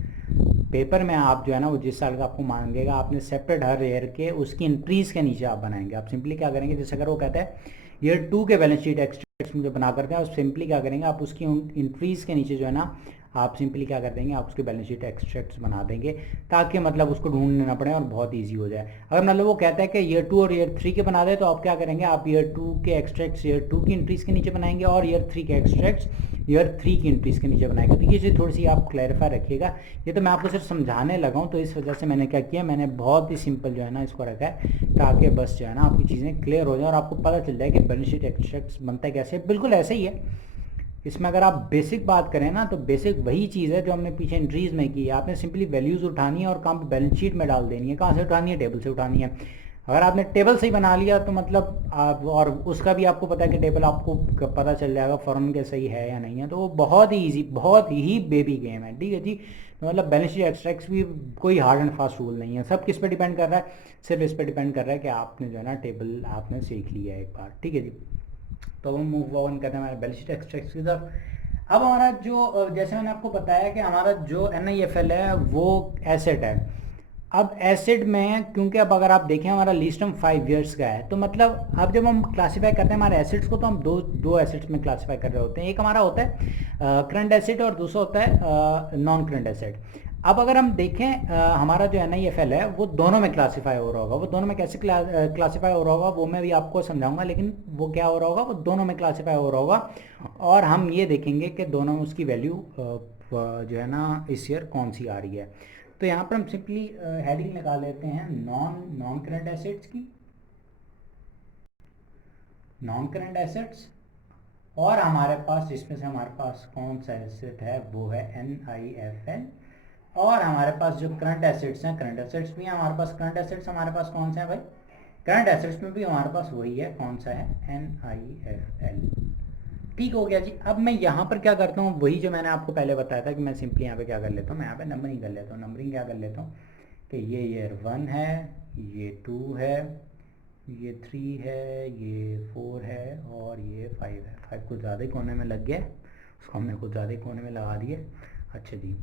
पेपर में आप जो है ना वो जिस साल का आपको मांगेगा, आपने सेपरेट हर ईयर के उसकी एंट्रीज के नीचे आप बनाएंगे। आप सिंपली क्या करेंगे, जैसे अगर वो कहता है ईयर 2 के बैलेंस शीट एक्सट्रैक्ट्स मुझे बना करते हैं, आप सिंपली क्या करेंगे, आप उसकी एंट्रीज के नीचे जो है ना आप सिंपली क्या कर देंगे, आप उसके बैलेंस शीट एक्सट्रैक्ट्स बना देंगे, ताकि मतलब उसको ढूंढने ना पड़े और बहुत इजी हो जाए। अगर मतलब वो कहता है कि ईयर 2 और ईयर 3 के बना दे, तो आप क्या करेंगे, आप ईयर 2 के एक्सट्रैक्ट्स ईयर 2 की एंट्रीज के नीचे बनाएंगे, और ईयर 3 के एक्सट्रैक्ट्स ईयर 3 की एंट्रीज के नीचे बनाएंगे। तो ये चीज़ थोड़ी सी आप क्लैरिफाई रखिएगा। ये तो मैं आपको सिर्फ समझाने लगा हूँ, तो इस वजह से मैंने क्या किया, मैंने बहुत ही सिंपल जो है ना इसको रखा है, ताकि बस जो है ना आपकी चीज़ें क्लियर हो जाए और आपको पता चल जाए कि बैलेंस शीट एक्सट्रैक्ट्स बनता है कैसे। बिल्कुल ऐसे ही है। इसमें अगर आप बेसिक बात करें ना, तो बेसिक वही चीज़ है जो हमने पीछे एंट्रीज में की है। आपने सिंपली वैल्यूज़ उठानी है और कहाँ पे बैलेंस शीट में डाल देनी है। कहाँ से उठानी है, टेबल से उठानी है। अगर आपने टेबल से ही बना लिया तो मतलब आप, और उसका भी आपको पता है कि टेबल आपको पता चल जाएगा फॉर्म के सही है या नहीं है, तो वो बहुत ही ईजी, बहुत ही बेबी गेम है। ठीक है जी। तो मतलब बैलेंस शीट एक्सट्रैक्ट्स भी कोई हार्ड एंड फास्ट रूल नहीं है, सब किस पे डिपेंड कर रहा है, सिर्फ इस पर डिपेंड कर रहा है कि आपने जो है ना टेबल आपने सीख लिया है एक बार। ठीक है जी। तो हम मूव ऑन करते हैं हमारे बैलेंस शीट एक्सट्रैक्ट्स की तरफ। अब हमारा जो जैसे मैंने आपको बताया कि हमारा जो NIFL है वो एसेट है। अब एसेट में क्योंकि अब अगर आप देखें हमारा लीस्ट टर्म 5 इयर्स का है, तो मतलब अब जब हम क्लासीफाई करते हैं हमारे एसेट्स को, तो हम दो एसेट्स में क्लासीफाई कर रहे होते हैं। एक हमारा होता है करंट एसेट और दूसरा होता है नॉन करंट एसेट। अब अगर हम देखें हमारा जो NIFL है वो दोनों में क्लासीफाई हो रहा होगा। वो दोनों में कैसे क्लासीफाई हो रहा होगा वो मैं भी आपको समझाऊंगा, लेकिन वो क्या हो रहा होगा, वो दोनों में क्लासीफाई हो रहा होगा। और हम ये देखेंगे कि दोनों में उसकी वैल्यू जो है ना इस ईयर कौन सी आ रही है। तो यहाँ पर हम सिंपली हेडिंग लगा लेते हैं नॉन करंट एसेट्स की, नॉन करंट एसेट्स। और हमारे पास इसमें से हमारे पास कौन सा एसेट है, वो है NIFL। और हमारे पास जो करंट एसेट्स हैं, करंट एसेट्स भी हैं हमारे पास। करंट एसेट्स हमारे पास कौन से हैं भाई, करंट एसेट्स में भी हमारे पास वही है, कौन सा है, NIFL। ठीक हो गया जी। अब मैं यहाँ पर क्या करता हूँ, वही जो मैंने आपको पहले बताया था कि मैं सिंपली यहाँ पे क्या कर लेता हूँ, मैं यहाँ पे नंबरिंग कर लेता हूँ। नंबरिंग क्या कर लेता हूँ कि ये ईयर 1 है, ये 2 है, ये 3 है, ये 4 है, और ये 5 है। 5 कुछ ज़्यादा ही कोने में लग गया, उसको हमने कुछ ज़्यादा ही कोने में लगा दिए। अच्छा जी,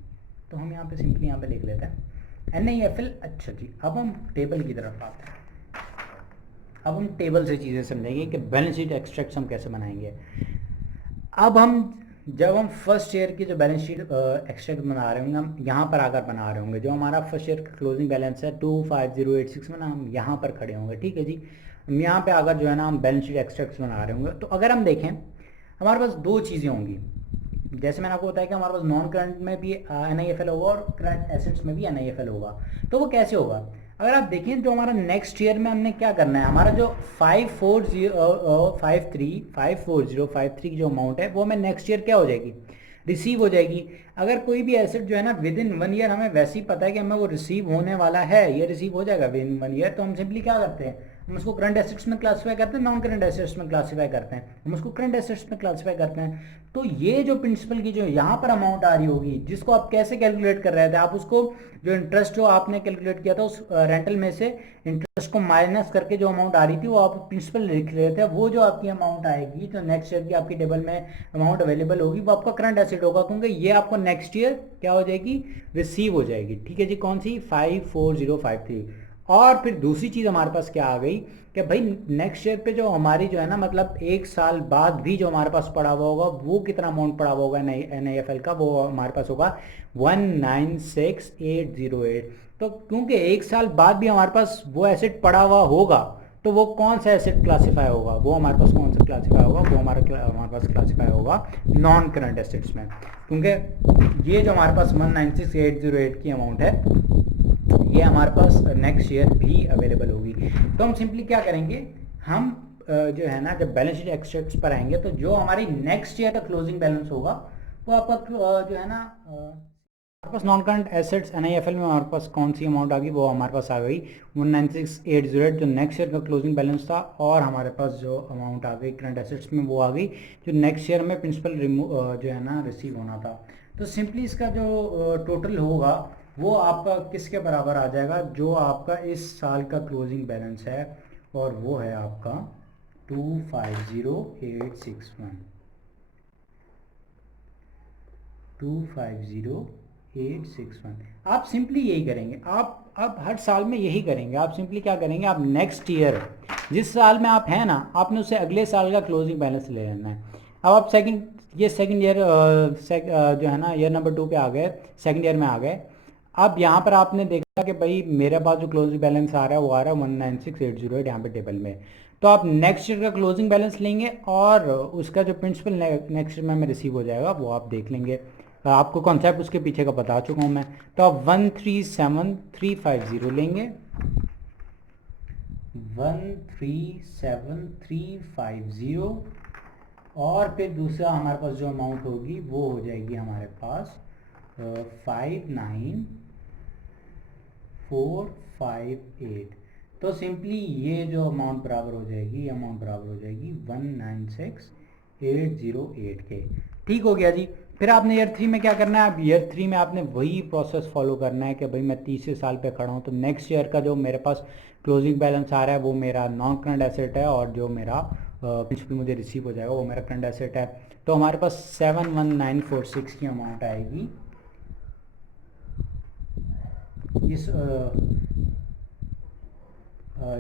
तो हम यहाँ पे सिंपली यहाँ पे लिख लेते हैं NIFL। अच्छा जी, अब हम टेबल की तरफ आते हैं। अब हम टेबल से चीज़ें समझेंगे कि बैलेंस शीट एक्सट्रैक्ट्स हम कैसे बनाएंगे। अब हम जब हम फर्स्ट ईयर की जो बैलेंस शीट एक्सट्रैक्ट बना रहे होंगे, हम यहाँ पर आकर बना रहे होंगे, जो हमारा फर्स्ट ईयर का क्लोजिंग बैलेंस है 25086 में ना, हम यहाँ पर खड़े होंगे। ठीक है जी। हम यहाँ पे आकर जो है ना हम बैलेंस शीट एक्सट्रैक्ट्स बना रहे होंगे। तो अगर हम देखें हमारे पास दो चीज़ें होंगी। जैसे मैंने आपको बताया कि हमारे पास नॉन करंट में भी NIFL होगा और करंट एसेट्स में भी NIFL होगा। तो वो कैसे होगा, अगर आप देखें जो हमारा नेक्स्ट ईयर में हमने क्या करना है, हमारा जो 54053 की जो अमाउंट है वो हमें नेक्स्ट ईयर क्या हो जाएगी, रिसीव हो जाएगी। अगर कोई भी एसेट जो है ना विद इन 1 ईयर हमें वैसे ही पता है कि हमें वो रिसीव होने वाला है, ये रिसीव हो जाएगा विद इन 1 ईयर, तो हम सिंपली क्या करते हैं, हम उसको करंट एसेट्स में क्लासीफाई करते हैं, नॉन करंट एसेट्स में क्लासीफाई करते हैं, हम उसको करंट एसेट्स में क्लासीफाई करते हैं। तो ये जो प्रिंसिपल की जो यहाँ पर अमाउंट आ रही होगी, जिसको आप कैसे कैलकुलेट कर रहे थे, आप उसको जो इंटरेस्ट जो आपने कैलकुलेट किया था उस रेंटल में से इंटरेस्ट को माइनस करके जो अमाउंट आ रही थी वो आप प्रिंसिपल लिख रहे थे। वो जो आपकी अमाउंट आएगी, जो नेक्स्ट ईयर की आपकी टेबल में अमाउंट अवेलेबल होगी, वो आपका करंट एसेट होगा, क्योंकि ये आपको नेक्स्ट ईयर क्या हो जाएगी, रिसीव हो जाएगी। ठीक है जी, कौन सी, 54053। और फिर दूसरी चीज़ हमारे पास क्या आ गई कि भाई नेक्स्ट ईयर पे जो हमारी जो है ना मतलब 1 साल बाद भी जो हमारे पास पड़ा हुआ होगा वो कितना अमाउंट पड़ा हुआ होगा NIFL का, वो हमारे पास होगा 196808। तो क्योंकि 1 साल बाद भी हमारे पास वो एसेट पड़ा हुआ होगा, तो वो कौन सा एसेट क्लासीफाई होगा, वो हमारे पास कौन सा क्लासीफाई होगा, वो हमारे पास क्लासीफाई होगा नॉन करंट एसेट्स में। क्योंकि ये जो हमारे पास 196808 की अमाउंट है ये हमारे पास नेक्स्ट ईयर भी अवेलेबल होगी। तो हम सिंपली क्या करेंगे, हम जो है ना जब बैलेंस शीट एक्सट्रैक्ट्स पर आएंगे तो जो हमारी नेक्स्ट ईयर का क्लोजिंग बैलेंस होगा वो आपका जो है ना हमारे पास नॉन करंट एसेट्स NIFL में हमारे पास कौन सी अमाउंट आ गई, वो हमारे पास आ गई 196808 जो नेक्स्ट ईयर का क्लोजिंग बैलेंस था, और हमारे पास जो अमाउंट आ गई करंट एसेट्स में वो आ गई जो नेक्स्ट ईयर में प्रिंसिपल जो है ना रिसीव होना था। तो सिंपली इसका जो टोटल होगा वो आपका किसके बराबर आ जाएगा, जो आपका इस साल का क्लोजिंग बैलेंस है, और वो है आपका 250861 250861। आप सिंपली यही करेंगे, आप अब हर साल में यही करेंगे। आप सिंपली क्या करेंगे, आप नेक्स्ट ईयर जिस साल में आप हैं ना, आपने उससे अगले साल का क्लोजिंग बैलेंस ले लेना है। अब आप सेकंड ईयर जो है ना ईयर नंबर 2 पे आ गए, सेकंड ईयर में आ गए। अब यहाँ पर आपने देखा कि भाई मेरे पास जो क्लोजिंग बैलेंस आ रहा है वो आ रहा है 196808 यहाँ पे टेबल में। तो आप नेक्स्ट ईयर का क्लोजिंग बैलेंस लेंगे और उसका जो प्रिंसिपल नेक्स्ट ईयर में रिसीव हो जाएगा वो आप देख लेंगे। आपको कॉन्सेप्ट उसके पीछे का बता चुका हूँ मैं। तो आप 137350 लेंगे, 137350, और फिर दूसरा हमारे पास जो अमाउंट होगी वो हो जाएगी हमारे पास 59458। तो सिंपली ये जो अमाउंट बराबर हो जाएगी, ये अमाउंट बराबर हो जाएगी 196808 के। ठीक हो गया जी। फिर आपने ईयर 3 में क्या करना है, अब ईयर 3 में आपने वही प्रोसेस फॉलो करना है कि भाई मैं तीसरे साल पे खड़ा हूँ, तो नेक्स्ट ईयर का जो मेरे पास क्लोजिंग बैलेंस आ रहा है वो मेरा नॉन करंट एसेट है, और जो मेरा प्रिंसिपल मुझे रिसीव हो जाएगा वो मेरा करंट एसेट है। तो हमारे पास 71946 की अमाउंट आएगी। इस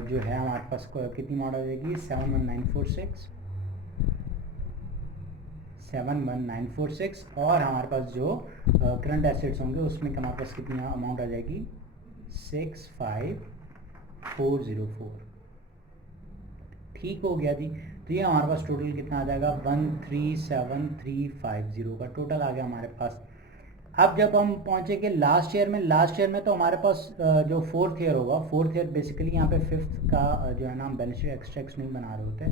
जो है हमारे पास कितनी अमाउंट आ जाएगी, 71946, और हमारे पास जो करंट एसेट्स होंगे उसमें हमारे पास कितनी अमाउंट आ जाएगी, 65404। ठीक हो गया जी। तो ये हमारे पास टोटल कितना आ जाएगा, 137350 का टोटल आ गया हमारे पास। अब जब हम पहुंचेंगे लास्ट ईयर में, लास्ट ईयर में तो हमारे पास जो फोर्थ ईयर होगा, फोर्थ ईयर बेसिकली यहाँ पे फिफ्थ का जो है ना हम बैलेंस शीट एक्सट्रैक्ट्स नहीं बना रहे होते,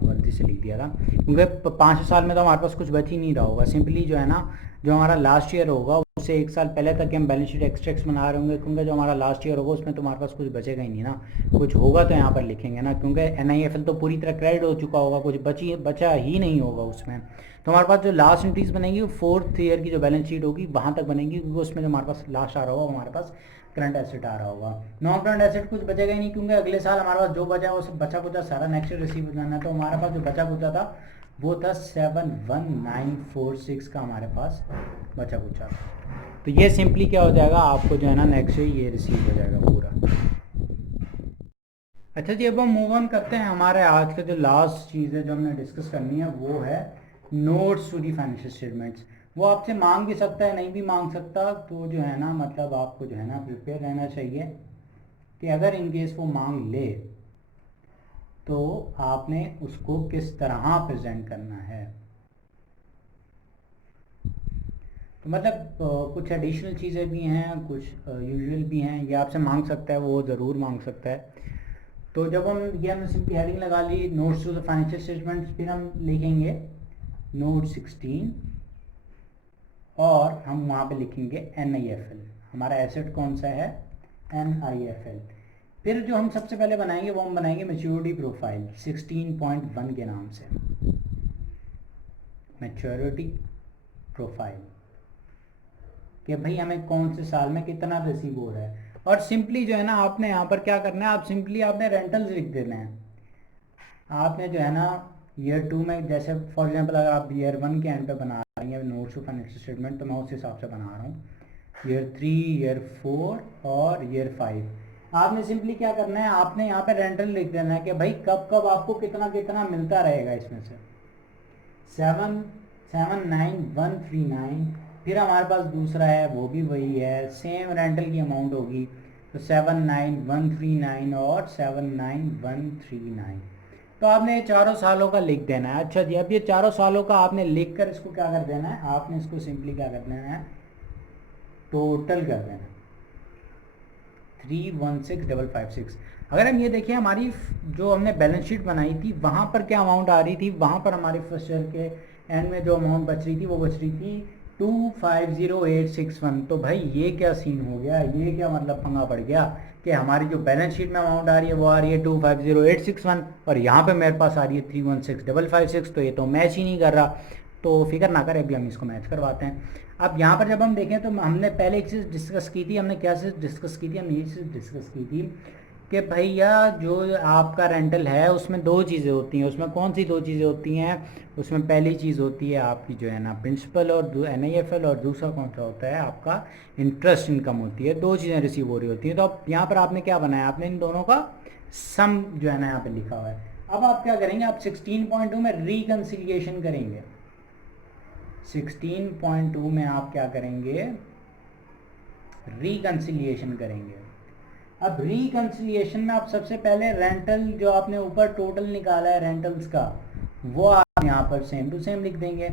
गलती से लिख दिया था, क्योंकि 5 साल में तो हमारे पास कुछ बच ही नहीं रहा होगा। सिंपली जो है ना जो हमारा लास्ट ईयर होगा उससे 1 साल पहले तक हम बैलेंस शीट एक्सट्रैक्ट्स बना रहे होंगे, क्योंकि जो हमारा लास्ट ईयर होगा उसमें तो हमारे पास कुछ बचेगा ही नहीं ना, कुछ होगा तो यहाँ पर लिखेंगे ना, क्योंकि NIFL तो पूरी तरह क्रेडिट हो चुका होगा, कुछ बचा ही नहीं होगा उसमें। तो हमारे पास जो लास्ट एंट्रीज बनेगी वो फोर्थ ईयर की जो बैलेंस शीट होगी वहाँ तक बनेगी, क्योंकि उसमें जो हमारे पास लास्ट आ रहा होगा हमारे पास करंट एसेट आ रहा होगा। नॉन करंट एसेट कुछ बचेगा ही नहीं, क्योंकि अगले साल हमारे पास जो बचा है वो सब बचा कुचा सारा नेक्स्ट ईयर रिसीव हो जाना है। तो हमारे पास जो बचा कुचा था वो था 71946 का हमारे पास बचा कुचा। तो ये सिंपली क्या हो जाएगा, आपको जो है ना नेक्स्ट ईयर ये रिसीव हो जाएगा पूरा। अच्छा जी, अब हम मूव ऑन करते हैं। हमारे आज का जो लास्ट चीज़ है जो हमने डिस्कस करनी है वो है notes to the financial statements. वो आपसे मांग भी सकता है, नहीं भी मांग सकता, तो जो है ना मतलब आपको जो है ना प्रिपेयर रहना चाहिए कि अगर इन केस वो मांग ले तो आपने उसको किस तरह प्रेजेंट करना है। तो मतलब कुछ एडिशनल चीज़ें भी हैं, कुछ यूजुअल भी हैं, ये आपसे मांग सकता है, वो ज़रूर मांग सकता है। तो जब हमने सिंपली हेडिंग लगा ली notes to the financial statements, फिर हम लिखेंगे नोट 16 और हम वहाँ पे लिखेंगे NIFL। हमारा एसेट कौन सा है, NIFL। फिर जो हम सबसे पहले बनाएंगे वो हम बनाएंगे मैच्योरिटी प्रोफाइल 16.1 के नाम से, मैच्योरिटी प्रोफाइल, कि भाई हमें कौन से साल में कितना रिसीव हो रहा है। और सिंपली जो है ना आपने यहाँ पर क्या करना है, आप सिंपली आपने रेंटल्स लिख देना है। आपने जो है ना ईयर 2 में, जैसे फॉर एग्जांपल अगर आप ईयर 1 के एंड पे बना रही हैं नोट्स टू फाइनेंशियल स्टेटमेंट, तो मैं उस हिसाब से बना रहा हूँ। ईयर 3, ईयर 4 और ईयर 5, आपने सिंपली क्या करना है, आपने यहाँ पे रेंटल लिख देना है कि भाई कब कब आपको कितना कितना मिलता रहेगा इसमें से। 779,139, फिर हमारे पास दूसरा है वो भी वही है, सेम रेंटल की अमाउंट होगी, तो 79139 और 79139। तो आपने ये चारों सालों का लिख देना है। अच्छा जी, अब ये चारों सालों का आपने लिख कर इसको क्या कर देना है, आपने इसको सिंपली क्या कर देना है, टोटल कर देना है 316556। अगर हम ये देखें हमारी जो हमने बैलेंस शीट बनाई थी वहाँ पर क्या अमाउंट आ रही थी, वहाँ पर हमारी फर्स्ट ईयर के एंड में जो अमाउंट बच रही थी वो बच रही थी 250861। तो भाई ये क्या सीन हो गया, ये क्या मतलब पंगा पड़ गया कि हमारी जो बैलेंस शीट में अमाउंट आ रही है वो आ रही है 250861 और यहाँ पे मेरे पास आ रही है 316556। तो ये तो मैच ही नहीं कर रहा। तो फिक्र ना करें, अभी हम इसको मैच करवाते हैं। अब यहाँ पर जब हम देखें तो हमने पहले एक चीज़ डिस्कस की थी, हमने क्या चीज़ डिस्कस की थी, हमने ये चीज़ डिस्कस की थी कि भैया जो आपका रेंटल है उसमें दो चीज़ें होती हैं। उसमें कौन सी दो चीज़ें होती हैं, उसमें पहली चीज़ होती है आपकी जो है ना प्रिंसिपल और NIFL, और दूसरा कौन सा होता है आपका इंटरेस्ट इनकम होती है। दो चीज़ें रिसीव हो रही होती हैं। तो अब यहाँ पर आपने क्या बनाया, आपने इन दोनों का सम जो है ना यहाँ पे लिखा हुआ है। अब आप क्या करेंगे, आप 16.2 में रिकन्सिलिएशन करेंगे। 16.2 में आप क्या करेंगे, रिकन्सिलिएशन करेंगे। अब रिकन्सिलिएशन में आप सबसे पहले रेंटल जो आपने ऊपर टोटल निकाला है रेंटल्स का, वो आप यहाँ पर सेम टू सेम लिख देंगे।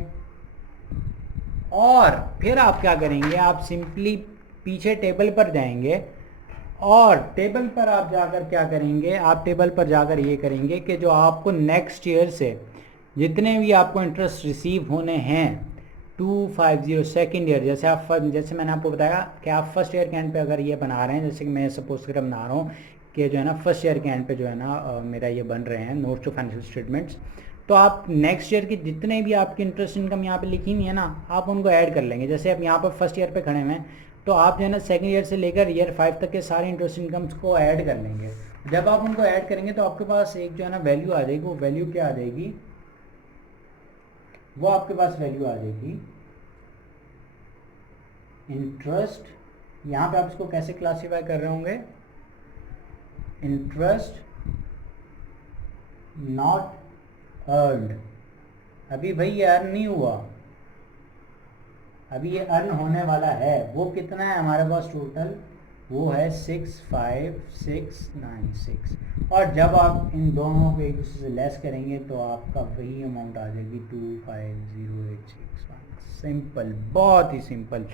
और फिर आप क्या करेंगे, आप सिंपली पीछे टेबल पर जाएंगे और टेबल पर आप जाकर क्या करेंगे, आप टेबल पर जाकर ये करेंगे कि जो आपको नेक्स्ट ईयर से जितने भी आपको इंटरेस्ट रिसीव होने हैं 250 सेकेंड ईयर, जैसे मैंने आपको बताया कि आप फर्स्ट ईयर के एंड पे अगर ये बना रहे हैं, जैसे कि मैं सपोज कर बना रहा हूँ कि जो है ना फर्स्ट ईयर के एंड पे जो है ना मेरा ये बन रहे हैं नोट्स टू फाइनेंशियल स्टेटमेंट्स, तो आप नेक्स्ट ईयर की जितने भी आपकी इंटरेस्ट इनकम यहाँ पे लिखी हुई है ना, आप उनको ऐड कर लेंगे। जैसे आप यहाँ पर फर्स्ट ईयर पे खड़े हुए हैं तो आप जो है ना सेकेंड ईयर से लेकर ईयर 5 तक के सारे इंटरेस्ट इनकम्स को ऐड कर लेंगे। जब आप उनको ऐड करेंगे तो आपके पास एक जो है ना वैल्यू आ जाएगी। वो वैल्यू क्या आ जाएगी, वो आपके पास वैल्यू आ जाएगी इंटरेस्ट। यहाँ पे आप इसको कैसे क्लासीफाई कर रहे होंगे, इंटरेस्ट नॉट अर्नड। अभी भाई ये अर्न नहीं हुआ, अभी ये अर्न होने वाला है। वो कितना है हमारे पास टोटल, वो है 65696। और जब आप इन दोनों को एक दूसरे से लेस करेंगे तो आपका वही अमाउंट आ जाएगी 250861। सिंपल, बहुत ही सिंपल।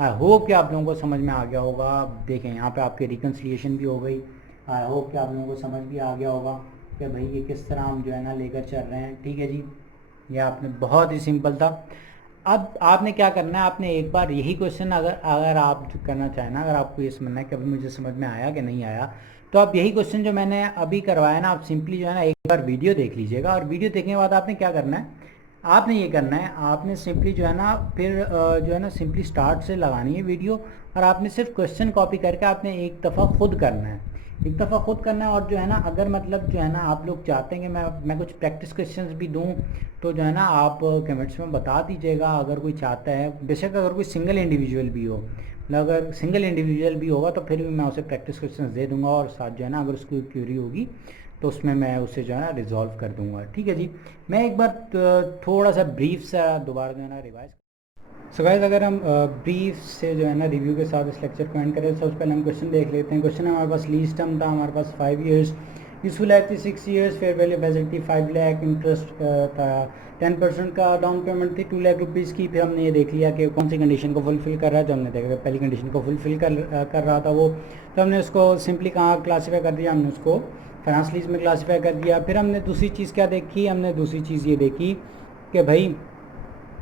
आई होप कि आप लोगों को समझ में आ गया होगा। देखें यहाँ पे आपकी रिकन्सिलिएशन भी हो गई। आई होप कि आप लोगों को समझ भी आ गया होगा कि भाई ये किस तरह हम जो है ना लेकर चल रहे हैं। ठीक है जी, ये आपने बहुत ही सिंपल था। अब आपने क्या करना है, आपने एक बार यही क्वेश्चन अगर आप करना चाहें ना, अगर आपको ये समझना है कि अभी मुझे समझ में आया कि नहीं आया, तो आप यही क्वेश्चन जो मैंने अभी करवाया ना, आप सिंपली जो है ना एक बार वीडियो देख लीजिएगा। और वीडियो देखने के बाद आपने क्या करना है, आपने ये करना है, आपने सिंपली जो है ना फिर जो है ना सिंपली स्टार्ट से लगानी है वीडियो, और आपने सिर्फ क्वेश्चन कॉपी करके आपने एक दफ़ा खुद करना है, एक दफ़ा खुद करना है। और जो है ना अगर मतलब जो है ना आप लोग चाहते हैं कि मैं कुछ प्रैक्टिस क्वेश्चंस भी दूं, तो जो है ना आप कमेंट्स में बता दीजिएगा। अगर कोई चाहता है, बेशक अगर कोई सिंगल इंडिविजुअल भी हो, मतलब अगर सिंगल इंडिविजुअल भी होगा तो फिर भी मैं उसे प्रैक्टिस क्वेश्चंस दे दूंगा, और साथ जो है ना अगर उसकी क्यूरी होगी तो उसमें मैं उसे जो है ना रिजॉल्व कर दूंगा। ठीक है जी, मैं एक बार थोड़ा सा ब्रीफ सा दोबारा जो है ना रिवाइज। सो गाइस, अगर हम ब्रीफ से जो है ना रिव्यू के साथ इस लेक्चर को एंड करें, सबसे पहले हम क्वेश्चन देख लेते हैं। क्वेश्चन हमारे पास लीज टर्म था हमारे पास 5 ईयर्स, यूजफुल लाइफ थी 6 years, fair value facility 5 lakh, interest था 10% का, डाउन पेमेंट थी 2 लाख रुपीज़ की। फिर हमने ये देख लिया कि कौन सी कंडीशन को फुलफिल कर रहा है। जो हमने देखा कि पहली कंडीशन को फुलफिल कर रहा था वो, तो हमने उसको सिंपली कहाँ क्लासीफाई कर दिया, हमने उसको फाइनेंस लीज में क्लासीफाई कर दिया। फिर हमने दूसरी चीज़ क्या देखी, हमने दूसरी चीज़ ये देखी कि भाई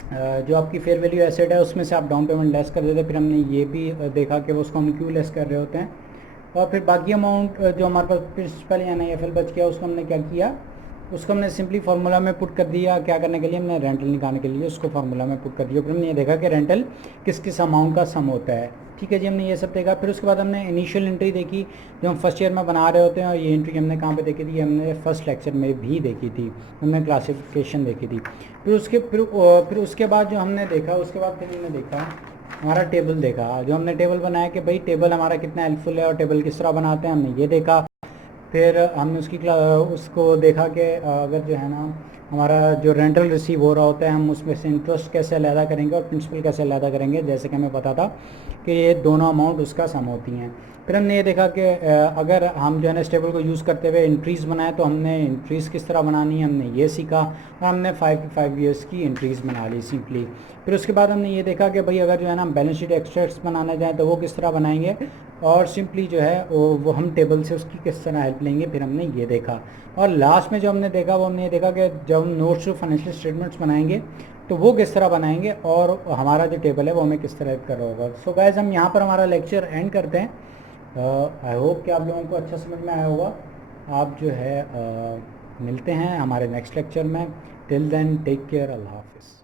जो आपकी फेयर वैल्यू एसेट है उसमें से आप डाउन पेमेंट लेस कर देते। फिर हमने ये भी देखा कि वो उसको हम क्यों लेस कर रहे होते हैं। और फिर बाकी अमाउंट जो हमारे पास प्रिंसिपल या NIFL बच गया, उसको हमने क्या किया, उसको हमने सिंपली फार्मूला में पुट कर दिया। क्या करने के लिए, हमने रेंटल निकालने के लिए उसको फार्मूला में पुट कर दिया। फिर हमने ये देखा कि रेंटल किस किस अमाउंट का सम होता है। ठीक है जी, हमने ये सब देखा। फिर उसके बाद हमने इनिशियल एंट्री देखी जो हम फर्स्ट ईयर में बना रहे होते हैं, और ये एंट्री हमने कहाँ पे देखी थी, हमने फर्स्ट लेक्चर में भी देखी थी, हमने क्लासिफिकेशन देखी थी। फिर उसके बाद जो हमने देखा, उसके बाद फिर हमने देखा हमारा टेबल देखा, जो हमने टेबल बनाया कि भाई टेबल हमारा कितना हेल्पफुल है और टेबल किस तरह बनाते हैं, हमने ये देखा। फिर हमने उसको देखा कि अगर जो है ना हमारा जो रेंटल रिसीव हो रहा होता है, हम उसमें से इंटरेस्ट कैसे अलहदा करेंगे और प्रिंसिपल कैसे अलहदा करेंगे, जैसे कि हमें पता था कि ये दोनों अमाउंट उसका सम होती हैं। फिर हमने ये देखा कि अगर हम जो है ना इस टेबल को यूज़ करते हुए इंट्रीज़ बनाए तो हमने इंट्रीज़ किस तरह बनानी है, हमने ये सीखा और हमने 5 ईयर्स की इंट्रीज़ बना ली सिंपली। फिर उसके बाद हमने ये देखा कि भाई अगर जो है ना हम बैलेंस शीट एक्सट्रैक्ट्स बनाने जाएँ तो वो किस तरह बनाएंगे, और सिंपली जो है वो हम टेबल से उसकी किस तरह हेल्प लेंगे, फिर हमने ये देखा। और लास्ट में जो हमने देखा वो हमने ये देखा कि जब हम नोट्स टू फाइनेंशियल स्टेटमेंट्स बनाएंगे तो वो किस तरह बनाएंगे और हमारा जो टेबल है वो हमें किस तरह हेल्प कर रहा होगा। सो गाइस हम यहाँ पर हमारा लेक्चर एंड करते हैं। आई होप कि आप लोगों को अच्छा समझ में आया होगा। आप जो है मिलते हैं हमारे नेक्स्ट लेक्चर में। टिल देन टेक केयर, अल्लाह हाफिज़।